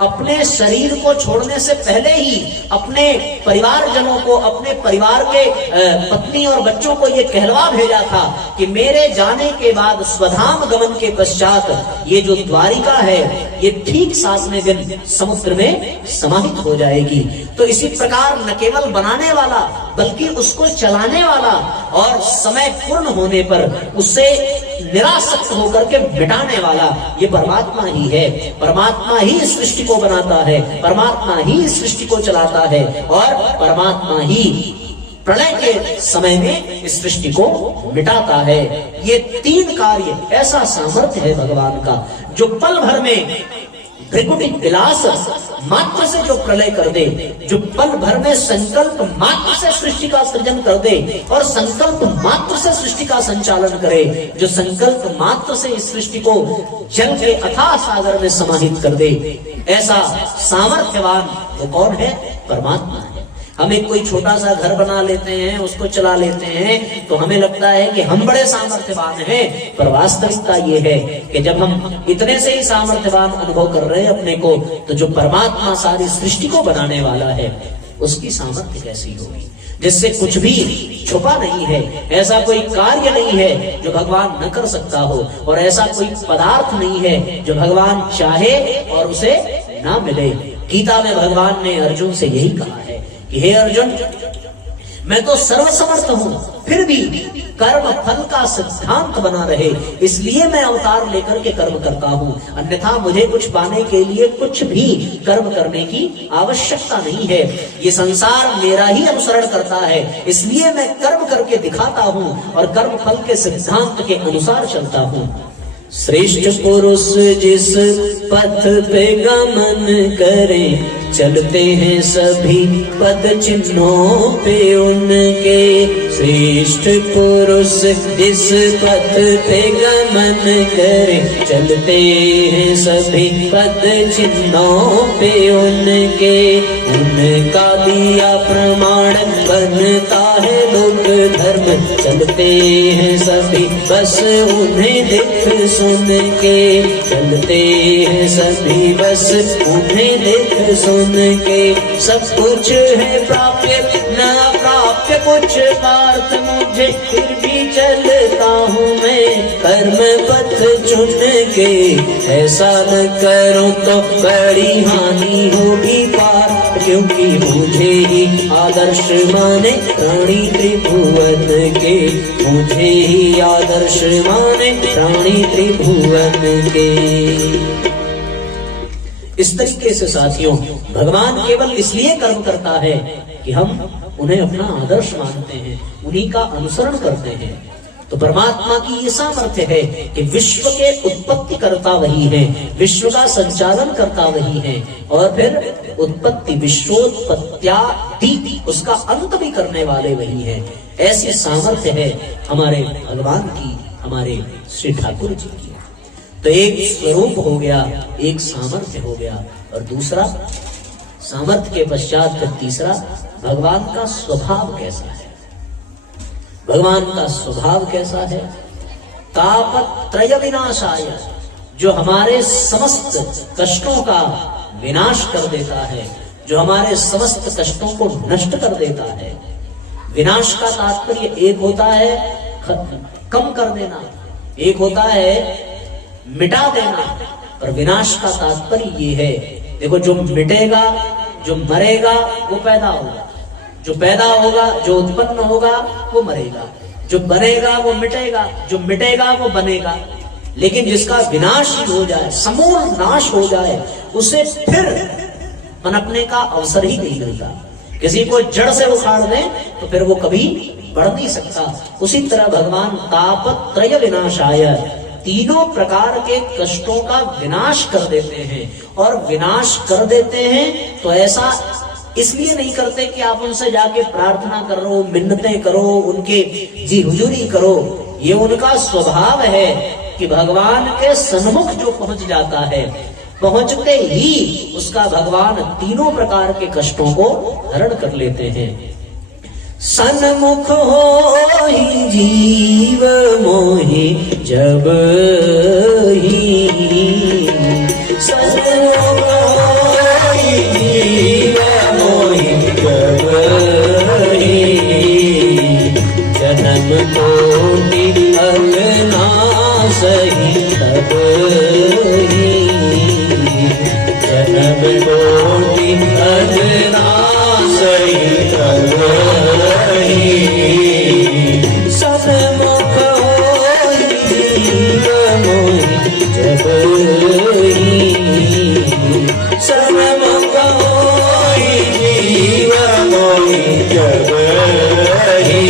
अपने शरीर को छोड़ने से पहले ही अपने परिवारजनों को, अपने परिवार के पत्नी और बच्चों को ये कहलवा भेजा था कि मेरे जाने के बाद स्वधाम गमन के पश्चात ये जो द्वारिका है ये ठीक 7वें दिन समुद्र में समाहित हो जाएगी। तो इसी प्रकार न केवल बनाने वाला बल्कि उसको चलाने वाला, और समय पूर्ण होने पर उससे निरासक्त होकर के मिटाने वाला ये परमात्मा ही है। परमात्मा ही सृष्टि को बनाता है, परमात्मा ही सृष्टि को चलाता है, और परमात्मा ही प्रलय के समय में इस सृष्टि को मिटाता है। ये 3 कार्य, ऐसा सामर्थ्य है भगवान का, जो पल भर में त्रिकुटी विलास मात्र से जो प्रलय कर दे, जो पल भर में संकल्प मात्र से सृष्टि का सृजन कर दे, और संकल्प मात्र से सृष्टि का संचालन करे, जो संकल्प मात्र से इस सृष्टि को जल के अथाह सागर में समाहित कर दे, ऐसा सामर्थ्यवान वो कौन है? परमात्मा है। हम एक कोई छोटा सा घर बना लेते हैं, उसको चला लेते हैं, तो हमें लगता है कि हम बड़े सामर्थ्यवान हैं, पर वास्तविकता ये है कि जब हम इतने से ही सामर्थ्यवान अनुभव कर रहे हैं अपने को, तो जो परमात्मा सारी सृष्टि को बनाने वाला है उसकी सामर्थ्य कैसी होगी, जिससे कुछ भी छुपा नहीं है। ऐसा कोई कार्य नहीं है जो भगवान न कर सकता हो, और ऐसा कोई पदार्थ नहीं है जो भगवान चाहे और उसे ना मिले। गीता में भगवान ने अर्जुन से यही कहा है कि हे अर्जुन, मैं तो सर्वसमर्थ हूं, फिर भी कर्म फल का सिद्धांत बना रहे, इसलिए मैं अवतार लेकर के कर्म करता हूं, अन्यथा मुझे कुछ पाने के लिए कुछ भी कर्म करने की आवश्यकता नहीं है। ये संसार मेरा ही अनुसरण करता है, इसलिए मैं कर्म करके दिखाता हूं और कर्म फल के सिद्धांत के अनुसार चलता हूं। श्रेष्ठ पुरुष जिस पथ पे गमन करे, चलते हैं सभी पद चिन्हों पे उनके, श्रेष्ठ पुरुष जिस पथ पे गमन करे, चलते हैं सभी पद चिन्हों पे उनके, उनका दिया प्रमाण बनता है लोक धर्म, चलते हैं सभी बस उन्हें देख सुन के, चलते हैं सभी बस उन्हें देख सुन के, सब कुछ है प्राप्य न प्राप्य कुछ पार्थ मुझे, फिर भी चलता हूँ मैं कर्म पथ चुन के, ऐसा न करो तो बड़ी हानि होगी पार, क्योंकि मुझे ही आदर्श माने प्राणी त्रिभुवन के, मुझे ही आदर्श माने प्राणी त्रिभुवन के। इस तरीके से साथियों भगवान केवल इसलिए कर्म करता है कि हम उन्हें अपना आदर्श मानते हैं, उन्हीं का अनुसरण करते हैं। तो परमात्मा की ये सामर्थ्य है कि विश्व के उत्पत्ति करता वही है, विश्व का संचालन करता वही है, और फिर उत्पत्ति विश्वोत्पत्त्यादि उसका अंत भी करने वाले वही है। ऐसी सामर्थ्य है हमारे भगवान की, हमारे श्री ठाकुर जी की। तो एक स्वरूप हो गया, एक सामर्थ्य हो गया, और दूसरा सामर्थ्य के पश्चात फिर तीसरा भगवान का स्वभाव कैसा है। भगवान का स्वभाव कैसा है? तापत्रय विनाशाय, जो हमारे समस्त कष्टों का विनाश कर देता है, जो हमारे समस्त कष्टों को नष्ट कर देता है। विनाश का तात्पर्य एक होता है कम कर देना, एक होता है मिटा देना, और विनाश का तात्पर्य ये है, देखो जो मिटेगा, जो मरेगा वो पैदा होगा, जो पैदा होगा, जो उत्पन्न होगा वो मरेगा, जो बनेगा वो मिटेगा, जो मिटेगा वो बनेगा। लेकिन जिसका विनाश ही हो जाए, समूल नाश हो जाए, उसे फिर पनपने का अवसर ही नहीं मिलता। किसी को जड़ से उखाड़ दें तो फिर वो कभी बढ़ नहीं सकता। उसी तरह भगवान तापत्रय विनाशाय, तीनों प्रकार के कष्टों का विनाश कर देते हैं। और विनाश कर देते हैं तो ऐसा इसलिए नहीं करते कि आप उनसे जाके प्रार्थना करो, मिन्नतें करो, उनके जी हुजूरी करो। ये उनका स्वभाव है कि भगवान के सन्मुख जो पहुंच जाता है, पहुंचते ही उसका भगवान तीनों प्रकार के कष्टों को हरण कर लेते हैं। सन्मुख हो ही जीव मोहि जब ही, सन्मुख हो ही जीव मोहि जब ही, जन्म कोटि अगनाश ही तब ही, जन्म कोटि अगनाश ही तब ही, सन्मुख होई जीव मोहि जब ही, सन्मुख होई जीव मोहि जब ही,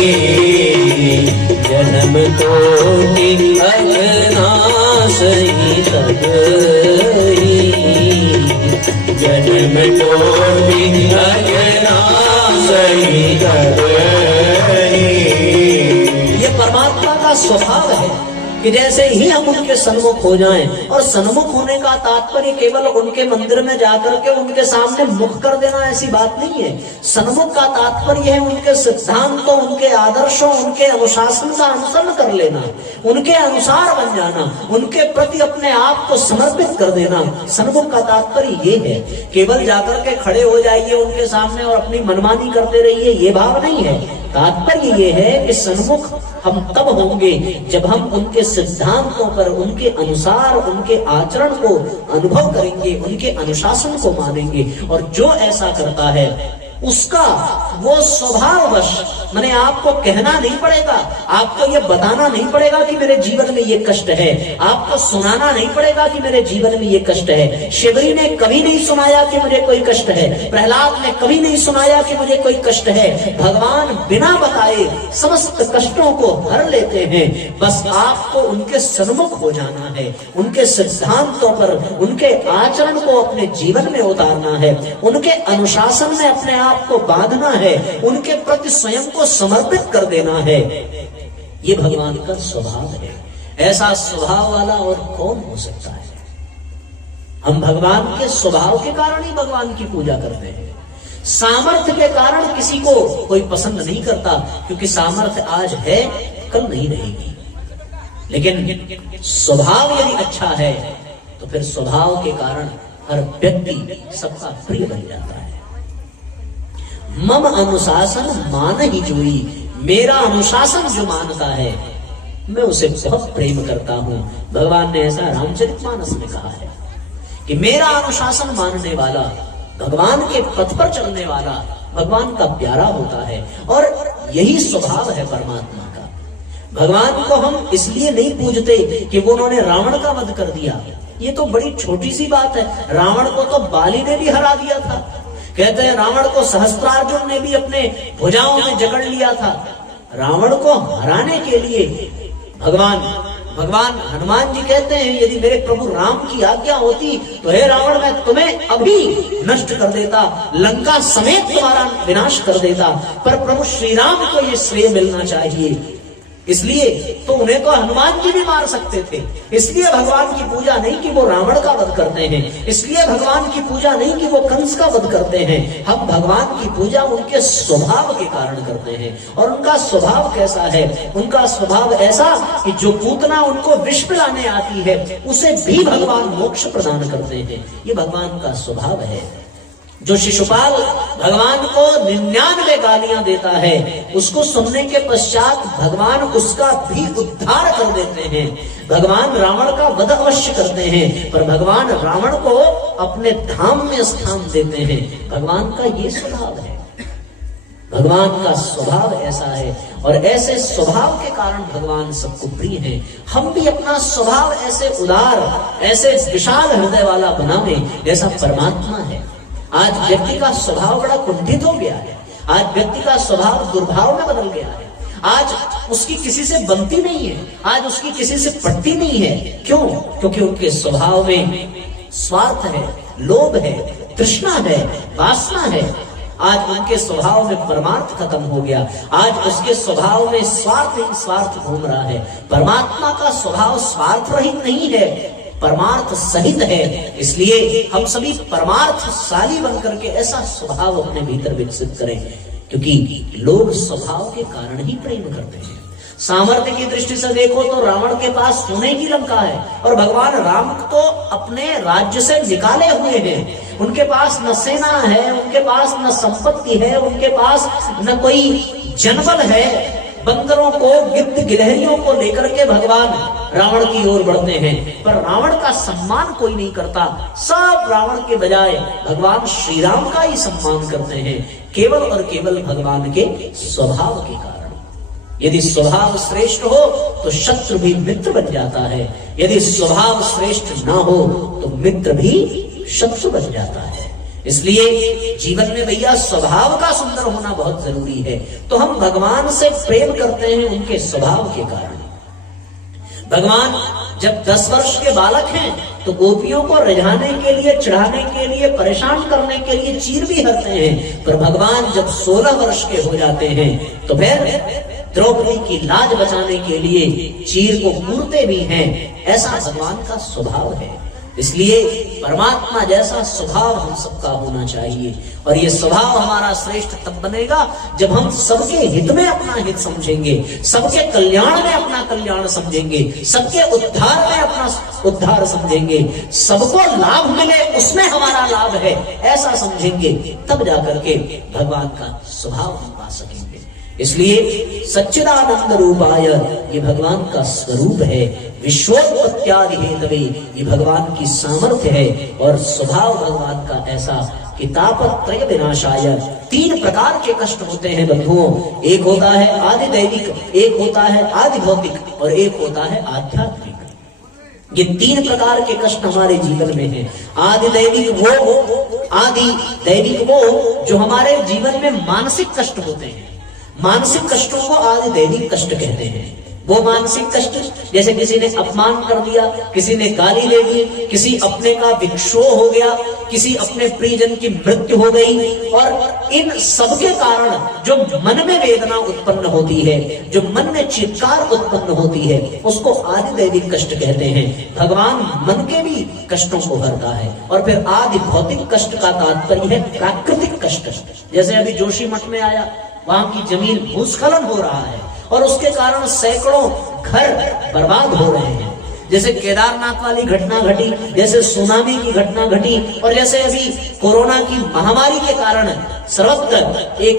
जन्म कोटि अगनाश ही तब ही, जन्म कोटि अगनाश ही तब ही। ये परमात्मा का स्वभाव है कि जैसे ही हम उनके सन्मुख हो जाएं, और सन्मुख होने का तात्पर्य केवल उनके मंदिर में जाकर के उनके सामने मुख कर देना, ऐसी बात नहीं है। सन्मुख का तात्पर्य है उनके सिद्धांतों, उनके आदर्शों, उनके अनुशासन का अनुसरण कर लेना, उनके अनुसार बन जाना, उनके प्रति अपने आप को समर्पित कर देना। सन्मुख का तात्पर्य ये है, केवल जाकर के खड़े हो जाइए उनके सामने और अपनी मनमानी करते रहिए, ये भाव नहीं है। तात्पर्य ये है कि सन्मुख हम तब होंगे जब हम उनके सिद्धांतों पर, उनके अनुसार, उनके आचरण को अनुभव करेंगे, उनके अनुशासन को मानेंगे। और जो ऐसा करता है उसका वो स्वभाववश, माने आपको कहना नहीं पड़ेगा, आपको ये बताना नहीं पड़ेगा कि मेरे जीवन में ये कष्ट है, आपको सुनाना नहीं पड़ेगा कि मेरे जीवन में ये कष्ट है। शिवरी ने कभी नहीं सुनाया कि मुझे कोई कष्ट है, प्रहलाद ने कभी नहीं सुनाया कि मुझे कोई कष्ट है। भगवान बिना बताए समस्त कष्टों को हर लेते हैं। बस आपको उनके सन्मुख हो जाना है, उनके सिद्धांतों पर, उनके आचरण को अपने जीवन में उतारना है, उनके अनुशासन में अपने आप को बांधना है, उनके प्रति स्वयं को समर्पित कर देना है। ये भगवान का स्वभाव है। ऐसा स्वभाव वाला और कौन हो सकता है? हम भगवान के स्वभाव के कारण ही भगवान की पूजा करते हैं। सामर्थ्य के कारण किसी को कोई पसंद नहीं करता, क्योंकि सामर्थ्य आज है, कल नहीं रहेगी। लेकिन स्वभाव यदि अच्छा है तो फिर स्वभाव के कारण हर व्यक्ति सबका प्रिय बन जाता है। मम अनुशासन मान ही जोई, मेरा अनुशासन जो मानता है मैं उसे बहुत प्रेम करता हूं। भगवान ने ऐसा रामचरितमानस में कहा है कि मेरा अनुशासन मानने वाला, भगवान के पथ पर चलने वाला भगवान का प्यारा होता है। और यही स्वभाव है परमात्मा का। भगवान को हम इसलिए नहीं पूजते कि वो उन्होंने रावण का वध कर दिया, ये तो बड़ी छोटी सी बात है। रावण को तो बाली ने भी हरा दिया था। कहते हैं रावण को सहस्त्रार्जुन ने भी अपने भुजाओं में जकड़ लिया था। रावण को हराने के लिए भगवान हनुमान जी कहते हैं, यदि मेरे प्रभु राम की आज्ञा होती तो हे रावण, मैं तुम्हें अभी नष्ट कर देता, लंका समेत तुम्हारा विनाश कर देता। पर प्रभु श्री राम को ये श्रेय मिलना चाहिए, इसलिए तो उन्हें तो हनुमान जी भी मार सकते थे। इसलिए भगवान की पूजा नहीं कि वो रावण का वध करते हैं, इसलिए भगवान की पूजा नहीं कि वो कंस का वध करते हैं। हम भगवान की पूजा उनके स्वभाव के कारण करते हैं। और उनका स्वभाव कैसा है? उनका स्वभाव ऐसा कि जो पूतना उनको विष पिलाने आती है उसे भी भगवान मोक्ष प्रदान करते हैं। ये भगवान का स्वभाव है। जो शिशुपाल भगवान को 99 गालियां देता है, उसको सुनने के पश्चात भगवान उसका भी उद्धार कर देते हैं। भगवान रावण का वध अवश्य करते हैं, पर भगवान रावण को अपने धाम में स्थान देते हैं। भगवान का ये स्वभाव है। भगवान का स्वभाव ऐसा है, और ऐसे स्वभाव के कारण भगवान सबको प्रिय है। हम भी अपना स्वभाव ऐसे उदार, ऐसे विशाल हृदय वाला बनावे जैसा परमात्मा है। आज व्यक्ति का स्वभाव बड़ा कुंठित हो गया है। आज व्यक्ति का स्वभाव दुर्भाव में बदल गया है। आज उसकी किसी से बनती नहीं है, आज उसकी किसी से पटती नहीं है। क्यों? क्योंकि उनके स्वभाव में स्वार्थ है, लोभ है, तृष्णा है, वासना है। आज उनके स्वभाव में परमार्थ खत्म हो गया। आज उसके स्वभाव में स्वार्थ ही स्वार्थ घूम रहा है। परमात्मा का स्वभाव स्वार्थ रहित नहीं है, परमार्थ सहित है। इसलिए हम सभी परमार्थशाली बनकर के ऐसा स्वभाव अपने भीतर विकसित करें, क्योंकि लोग स्वभाव के कारण ही प्रेम करते हैं। सामर्थ्य की दृष्टि से देखो तो रावण के पास सोने की लंका है, और भगवान राम तो अपने राज्य से निकाले हुए हैं। उनके पास न सेना है, उनके पास न संपत्ति है, उनके पास न कोई जनबल है। बंदरों को, गिद्ध गिलहरियों को लेकर के भगवान रावण की ओर बढ़ते हैं, पर रावण का सम्मान कोई नहीं करता। सब रावण के बजाय भगवान श्री राम का ही सम्मान करते हैं, केवल और केवल भगवान के स्वभाव के कारण। यदि स्वभाव श्रेष्ठ हो तो शत्रु भी मित्र बन जाता है, यदि स्वभाव श्रेष्ठ ना हो तो मित्र भी शत्रु बन जाता है। इसलिए जीवन में भैया स्वभाव का सुंदर होना बहुत जरूरी है। तो हम भगवान से प्रेम करते हैं उनके स्वभाव के कारण। भगवान जब 10 वर्ष के बालक हैं तो गोपियों को रिझाने के लिए, चढ़ाने के लिए, परेशान करने के लिए चीर भी हरते हैं। पर भगवान जब 16 वर्ष के हो जाते हैं तो फिर द्रौपदी की लाज बचाने के लिए चीर को कूटते भी हैं। ऐसा भगवान का स्वभाव है। इसलिए परमात्मा जैसा स्वभाव हम सबका होना चाहिए। और ये स्वभाव हमारा श्रेष्ठ तब बनेगा जब हम सबके हित में अपना हित समझेंगे, सबके कल्याण में अपना कल्याण समझेंगे, सबके उद्धार में अपना उद्धार समझेंगे, सबको लाभ मिले उसमें हमारा लाभ है, ऐसा समझेंगे। तब जाकर के भगवान का स्वभाव हम पा सकेंगे। इसलिए सच्चिदानंद रूपाय ये भगवान का स्वरूप है, विश्वोत्पत्त्यादि हेतवे ये भगवान की सामर्थ्य है, और स्वभाव भगवान का ऐसा कि तापत्रय विनाशाय, 3 प्रकार के कष्ट होते हैं बंधुओं। एक होता है आदि दैविक, एक होता है आदि भौतिक, और एक होता है आध्यात्मिक। ये 3 प्रकार के कष्ट हमारे जीवन में हैं। आदि दैविक वो जो हमारे जीवन में मानसिक कष्ट होते हैं, मानसिक कष्टों को आदि दैविक कष्ट कहते हैं। वो मानसिक कष्ट जैसे किसी ने अपमान कर दिया, किसी ने गाली दे दी, किसी अपने का विक्षोभ हो गया, किसी अपने प्रियजन की मृत्यु हो गई, और इन सबके कारण जो मन में वेदना उत्पन्न होती है, जो मन में चित्कार उत्पन्न होती है, उसको आदि दैविक कष्ट कहते हैं। भगवान मन के भी कष्टों को भरता है। और फिर आदि भौतिक कष्ट का तात्पर्य है प्राकृतिक कष्ट। जैसे अभी जोशी मठ में आया, वहां की जमीन भूस्खलन हो रहा है और उसके कारण सैकड़ों घर बर्बाद हो रहे हैं। जैसे केदारनाथ वाली घटना घटी, जैसे सुनामी की घटना घटी, और जैसे अभी कोरोना की महामारी के कारण सर्वत्र एक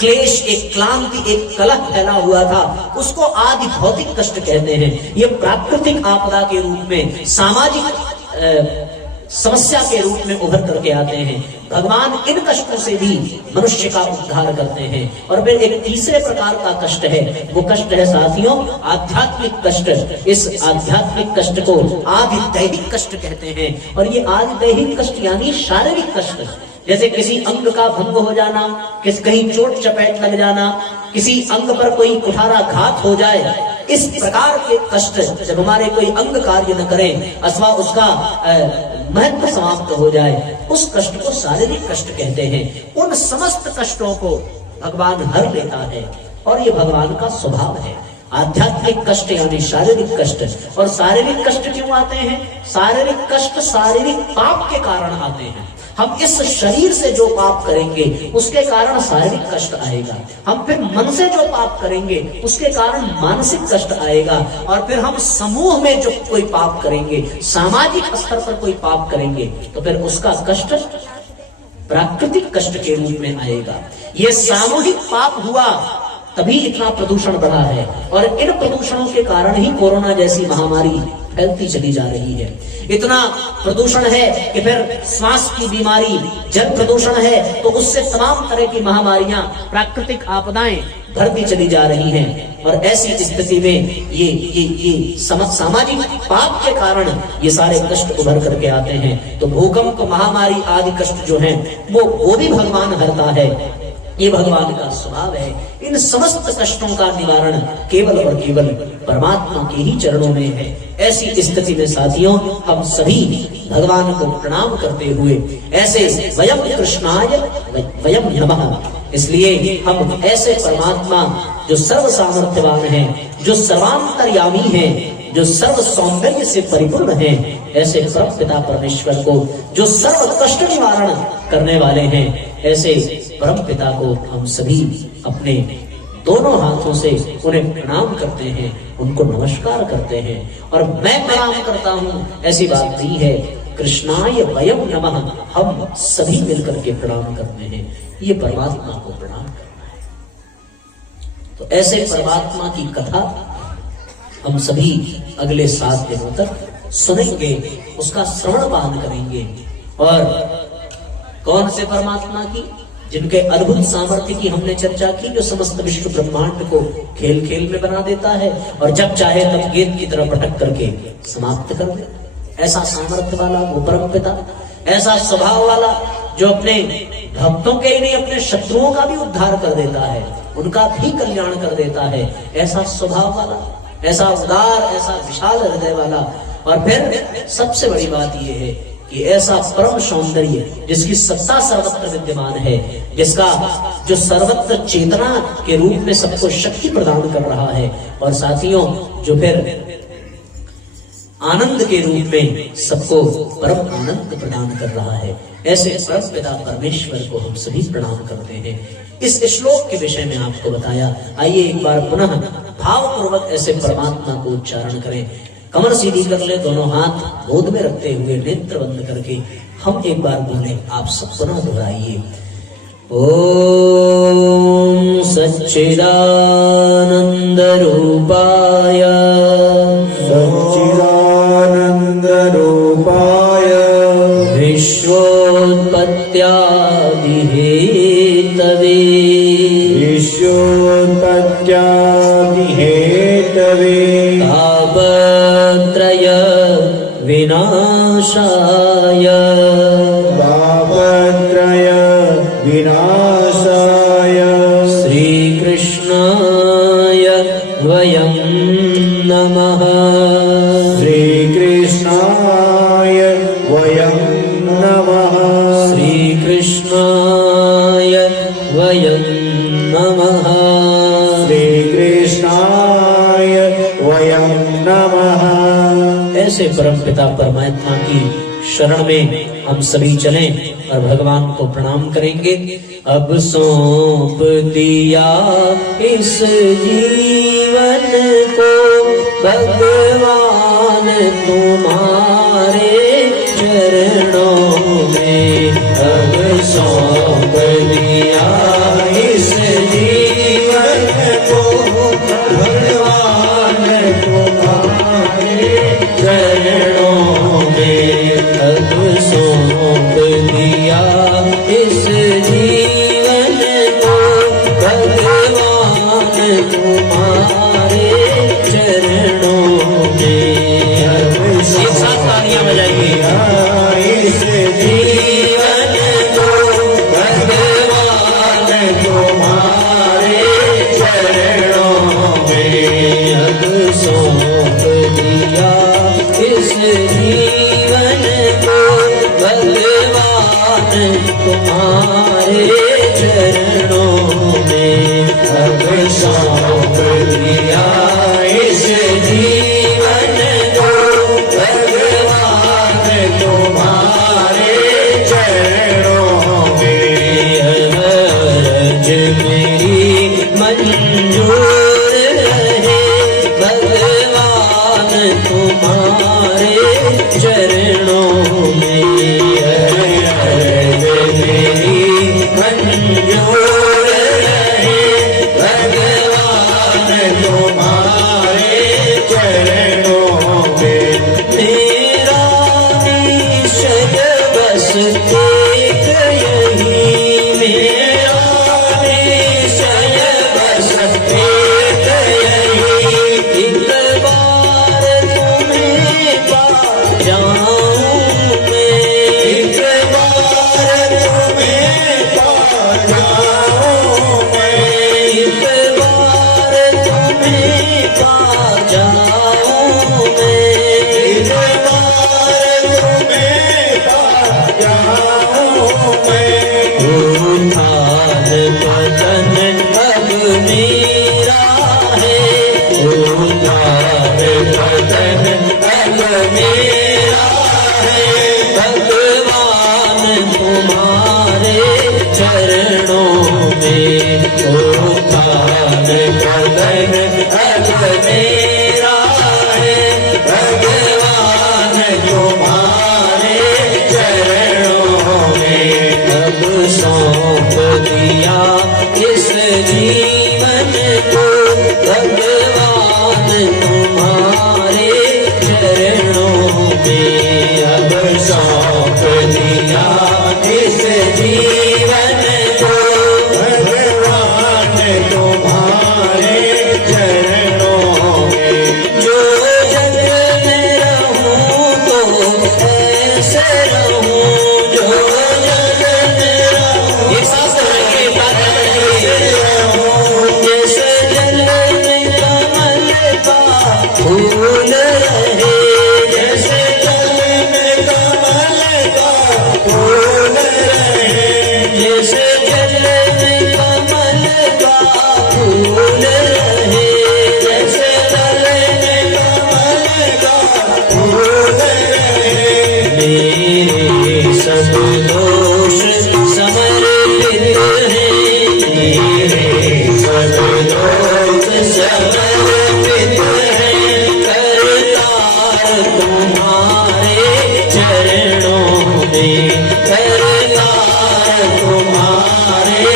क्लेश, एक क्लांति, एक कलह फैला हुआ था, उसको आदि भौतिक कष्ट कहते हैं। ये प्राकृतिक आपदा के रूप में, सामाजिक समस्या के रूप में उभर करके आते हैं। भगवान इन कष्टों से भी मनुष्य का उद्धार करते हैं। और फिर एक तीसरे प्रकार का कष्ट है, वो कष्ट है साथियों आध्यात्मिक कष्ट। इस आध्यात्मिक कष्ट को आदि दैहिक कष्ट कहते हैं। और ये आदि दैहिक कष्ट यानी शारीरिक कष्ट, जैसे किसी अंग का भंग हो जाना, कहीं चोट चपेट लग जाना, किसी अंग पर कोई कुठारा घात हो जाए, इस प्रकार के कष्ट जब हमारे कोई अंग कार्य न करे अथवा उसका महत्व समाप्त हो जाए, उस कष्ट को शारीरिक कष्ट कहते हैं। उन समस्त कष्टों को भगवान हर लेता है, और ये भगवान का स्वभाव है। आध्यात्मिक कष्ट यानी शारीरिक कष्ट। और शारीरिक कष्ट क्यों आते हैं? शारीरिक कष्ट शारीरिक पाप के कारण आते हैं। हम इस शरीर से जो पाप करेंगे उसके कारण शारीरिक कष्ट आएगा, हम फिर मन से जो पाप करेंगे उसके कारण मानसिक कष्ट आएगा, और फिर हम समूह में जो कोई पाप करेंगे, सामाजिक स्तर पर कोई पाप करेंगे, तो फिर उसका कष्ट प्राकृतिक कष्ट के रूप में आएगा। ये सामूहिक पाप हुआ तभी इतना प्रदूषण बढ़ा है, और इन प्रदूषणों के कारण ही कोरोना जैसी महामारी फैलती चली जा रही है। इतना प्रदूषण है कि फिर श्वास की बीमारी, जल प्रदूषण है तो उससे तमाम तरह की महामारियां, प्राकृतिक आपदाएं बढ़ती चली जा रही हैं। और ऐसी स्थिति में ये सामाजिक पाप के कारण ये सारे कष्ट उभर करके आते हैं। तो भूकंप, महामारी आदि कष्ट जो हैं वो भी भगवान हरता है। ये भगवान का स्वभाव है। इन समस्त कष्टों का निवारण केवल और केवल परमात्मा के ही चरणों में है। ऐसी स्थिति में साथियों हम सभी भगवान को प्रणाम करते हुए ऐसे वयम कृष्णाय वयम नमः, इसलिए हम ऐसे परमात्मा जो सर्व सामर्थ्यवान है, जो सर्वांतर्यामी है, जो सर्व सौंदर्य से परिपूर्ण है, ऐसे परम पिता परमेश्वर को जो सर्व कष्ट निवारण करने वाले हैं, ऐसे परम पिता को हम सभी अपने दोनों हाथों से उन्हें प्रणाम करते हैं, उनको नमस्कार करते हैं। और मैं प्रणाम करता हूँ ऐसी बात नहीं है, कृष्णाय वयम नमः, हम सभी मिलकर के प्रणाम करते हैं। ये परमात्मा को प्रणाम करना है। तो ऐसे परमात्मा की कथा हम सभी अगले 7 दिनों तक सुनेंगे, उसका श्रवण पान करेंगे। और कौन से परमात्मा की? जिनके अद्भुत सामर्थ्य की हमने चर्चा की, जो समस्त विश्व ब्रह्मांड को खेल खेल में बना देता है और जब चाहे तब गेंद की तरह पटक करके समाप्त कर दे। ऐसा सामर्थ्य वाला वो परम पिता, ऐसा स्वभाव वाला जो अपने भक्तों के ही नहीं अपने शत्रुओं का भी उद्धार कर देता है, उनका भी कल्याण कर देता है। ऐसा स्वभाव वाला, ऐसा उदार, ऐसा विशाल हृदय वाला। और फिर सबसे बड़ी बात यह है कि ऐसा परम सौंदर्य जिसकी सत्ता सर्वत्र विद्यमान है, जिसका जो सर्वत्र चेतना के रूप में सबको शक्ति प्रदान कर रहा है, और साथियों जो फिर आनंद के रूप में सबको परम आनंद प्रदान कर रहा है, ऐसे परम पिता परमेश्वर को हम सभी प्रणाम करते हैं। इस श्लोक के विषय में आपको बताया। आइए एक बार पुनः भावपूर्वक ऐसे परमात्मा को उच्चारण करें। कमर सीधी कर ले, दोनों हाथ गोद में रखते हुए, नेत्र बंद करके हम एक बार बोले, आप सब पुनः दोहराइए। ओम सच्चिदानंद रूपाय सच्चिदानंद रूपाय विश्वोत्पत्त्यादि हेतवे विश्वोत्पत्त्यादि हेतवे तापत्रय विनाशाय तापत्रय विनाशाय श्रीकृष्णाय वयं नमः श्रीकृष्णाय वयं नमः श्रीकृष्णाय वयं नमः श्रीकृष्णाय वयं नमः। ऐसे परमपिता परमात्मा की शरण में हम सभी चलें और भगवान को प्रणाम करेंगे। अब सौंप दिया इस जीवन को भगवान तुम्हारे चरणों में। अब सौंप दिया इस जीवन को भगवान तुम्हारे चरणों में। अब सौंप दिया इस जीवन को भगवान तुम्हारे चरणों में। अब एक साथ तालियां बजाइए। इस जीवन को भगवान तुम्हारे चरणों में। अब सौंप दिया इस जीवन को भगवान तुम्हारे चरणों में। अब सौंप दिया इस जीवन को भगवान तुम्हारे चरणों में। अर्ज मेरी मंजूर रहे भगवान तुम्हारे चरणों में। अर्ज मेरी मंजूर रहे भगवान तुम्हारे चरणों में। मेरा निश्चय बस एक यही, मेरा निश्चय बस एक यही। एक बार तुम्हें पा जाऊं मैं, एक बार तुम्हें पा जाऊं मैं। एक बार तुम्हें पा जाऊं मैं, एक बार तुम्हें पा जाऊं मैं। उठान पतन अब मेरा है, उठान पतन अब मेरा है। भगवान तुम्हारे चरणों में। उठान पतन अब मेरा है। भगवान तुम्हारे चरणों में। अब सौंप दिया इस जीवन को भगवान तुम्हारे चरणों में। अब सौंप दिया इस जीवन को भगवान तुम्हारे चरणों में। जो जग में रहूं तो ऐसे रहूं, जो जग में रहूं। एक साथ रहेंगे, जैसे जल में कमल का फूल रहे, जैसे जल में कमल का फूल रहे। जैसे जल में कमल का फूल रहे, जैसे जल में कमल का फूल रहे। मेरे सब दोष समर्पित हैं, मेरे सब दोष समर्पित हैं। करतार तुम्हारे चरणों में, करतार तुम्हारे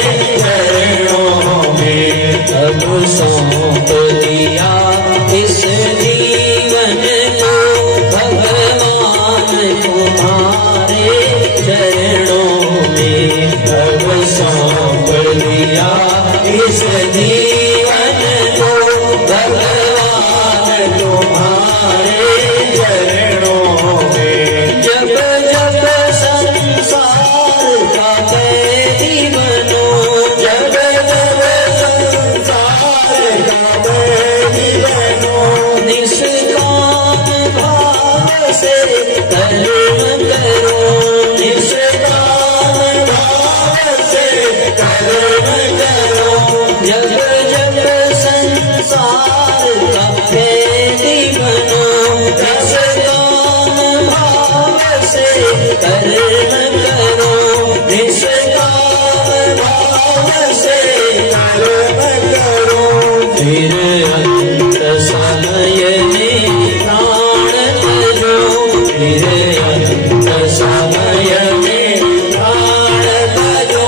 फिर अंत समय में प्राण तजो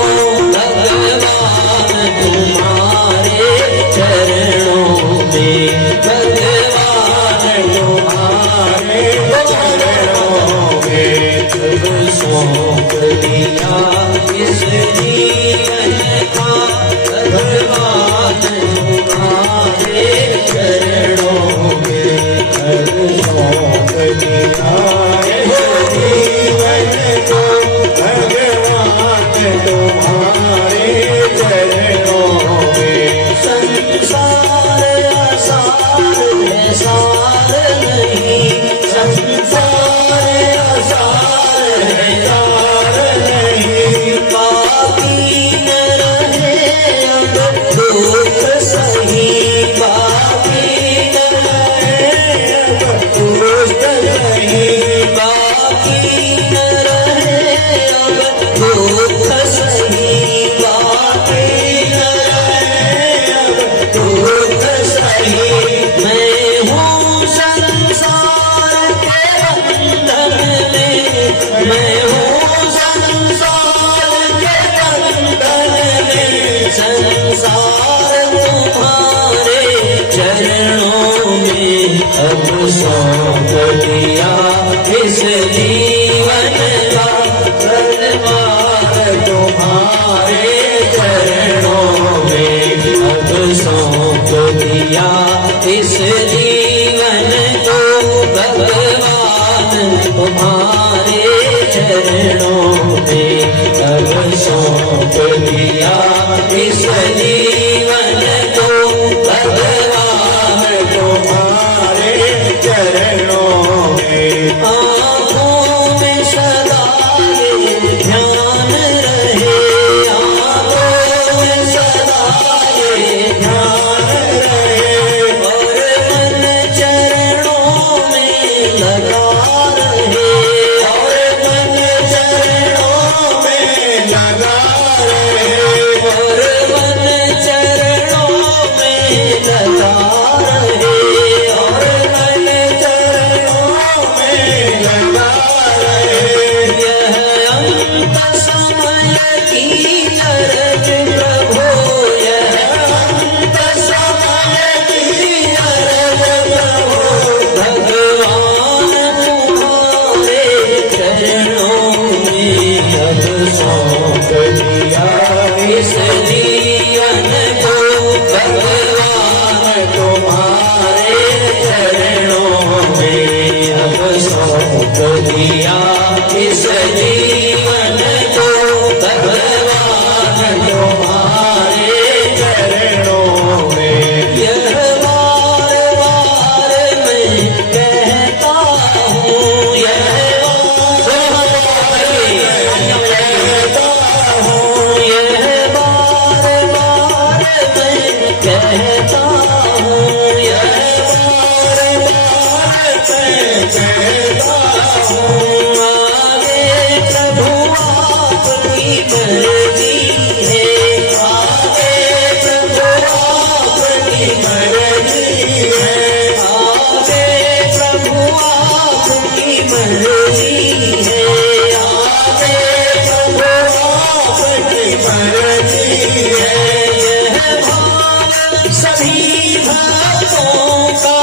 भगवान तुम्हारे चरणों में, भगवान तुम्हारे चरणों में। जब सौंप दिया इस जीवन का भगवान तुम्हारे चरणों में, जब सौंप दिया इस जीवन को भगवान तुम्हारे चरणों में। संसार आसार है सार नहीं, संसार आसार है सार नहीं। बाकी न रहे अब दुख सही, बाकी न रहे अब दुख सही, बाकी न रहे अब दुख सही, बाकी न रहे अब दुख सही। मैं हूँ संसार के बंधन में, मैं हूँ संसार के बंधन में, संसार तुम्हारे चरणों में। अब सौंप दिया इस जीवन का भगवान तुम्हारे चरणों में, अब सौंप दिया इस जीवन को भगवान तुम्हारे चरणों में, अब सौंप दिया इस जीवन को भगवान तुम्हारे चरणों में। आँखों में सदा ये ध्यान रहे, आँखों में सदा ये ध्यान रहे, और मन चरणों में लगा रहे, और मन चरणों में लगा रहे, और मन चरणों में लगा रहे, और मन चरणों में लगा रहे। यह अंत समय की अरज प्रभु, यह अंत समय की अरज प्रभु, भगवान तुम्हारे चरणों में। अब सौंप दिया इस जीवन को भगवान तुम्हारे चरणों में, अब सौंप दिया इस जीवन को भगवान तुम्हारे चरणों में। यह बार बार मैं कहता हूँ, यह बार बार मैं कहता हूँ, यह बार बार मैं कहता हूँ, यह बार बार मैं कहता हूँ। आगे प्रभु आपकी मर्जी है, आगे प्रभु आपकी मर्जी है, आगे प्रभु आपकी मर्जी है, आगे प्रभु आपकी मर्जी है। यह भाव सभी भक्तों का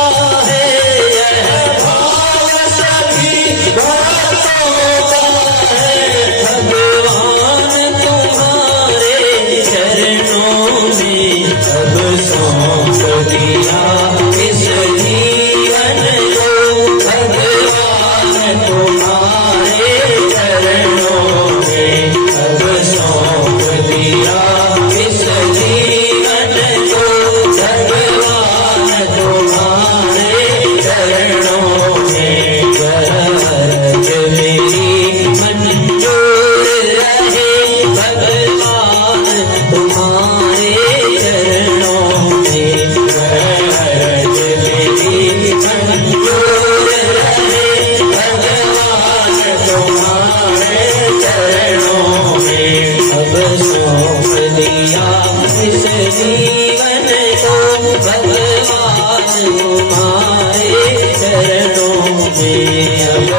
है, यह भाव सभी भक्तों का है, भगवान तुम्हारे चरणों में। अब सौंप दिया इस जीवन को भगवान तुम्हारे चरणों में, अब सौंप दिया इस जीवन को भगवान तुम्हारे चरणों में। गरज मेरी मंजूर रहे भगवान तुम्हारे चरणों में, गरज मेरी मंजूर रहे भगवान तुम्हारे चरणों में। अब सौंप दिया इस जीवन को भगवान तुम्हारे चरणों में, अब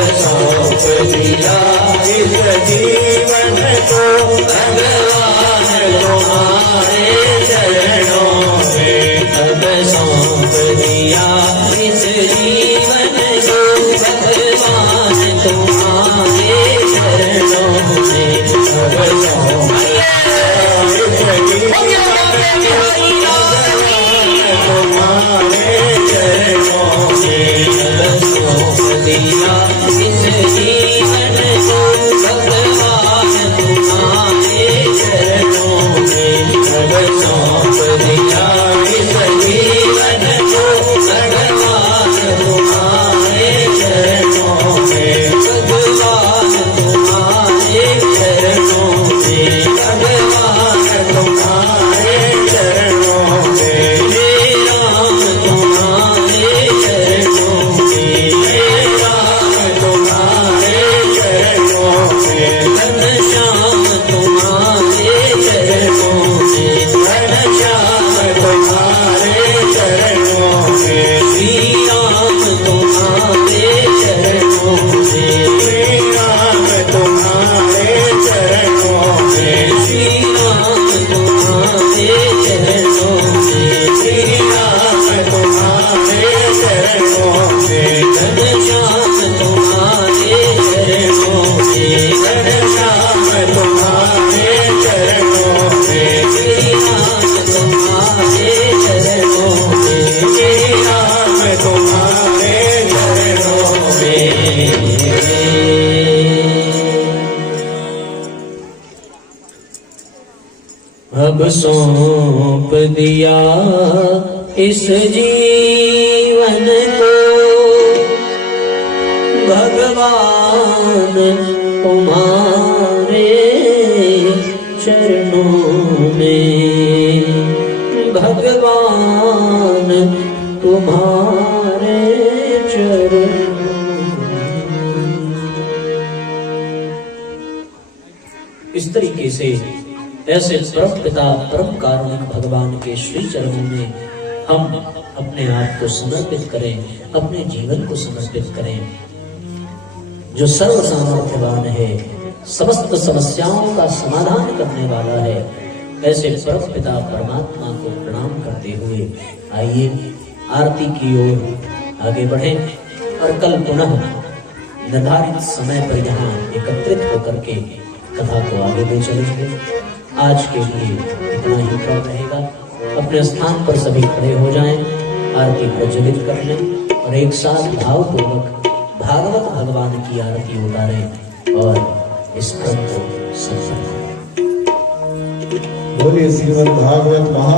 सौंप दिया इस जीवन को भगवान तुम्हारे चरणों में। अब सौंप दिया इस जीवन को भगवान तुम्हारे चरणों में। अब सौंप दिया इस जीवन तुम्हारे चरणों में। सौंप दिया इस जीवन को भगवान तुम्हारे चरणों में। अब सौंप दिया इस जीवन को भगवान तुम्हारे चरणों में। भगवान तुम्हारे चरणों में। भगवान तुम्हारे चरणों में। हे राम तुम्हारे चरणों में। हे राम तुम्हारे चरणों में। घनश्याम तुम्हारे चरणों में। घनश्याम तुम्हारे चरणों में। श्री राम तुम्हारे चरणों में। श्री राम तुम्हारे चरणों में। श्री राम तुम्हारे चरणों में। श्री राम तुम्हारे चरणों में। घनश्याम तुम्हारे चरणों में। घनश्याम तुम्हारे चरणों में। श्री राम तुम्हारे चरणों में। श्री राम तुम्हारे चरणों में। अब सौंप दिया इस जीवन को भगवान तुम्हारे चरणों में। भगवान तुम्हारे चरणों में। इस तरीके से ऐसे परम पिता परम कारुणिक भगवान के श्री चरणों में हम अपने आप को समर्पित करें, अपने जीवन को समर्पित करें। जो सर्व सामर्थ्यवान है, समस्त समस्याओं का समाधान करने वाला है, ऐसे परम पिता परमात्मा को प्रणाम करते हुए आइए आरती की ओर आगे बढ़ें और कल पुनः निर्धारित समय पर यहाँ एकत्रित होकर के कथा को आगे ले चलेंगे। आज के लिए इतना ही कम रहेगा। अपने स्थान पर सभी खड़े हो जाएं, आरती प्रज्वलित कर लें और एक साथ भावपूर्वक भागवत भगवान की आरती उतारें और इस क्रम को संपन्न करें। बोलिए श्रीमद् भागवत महा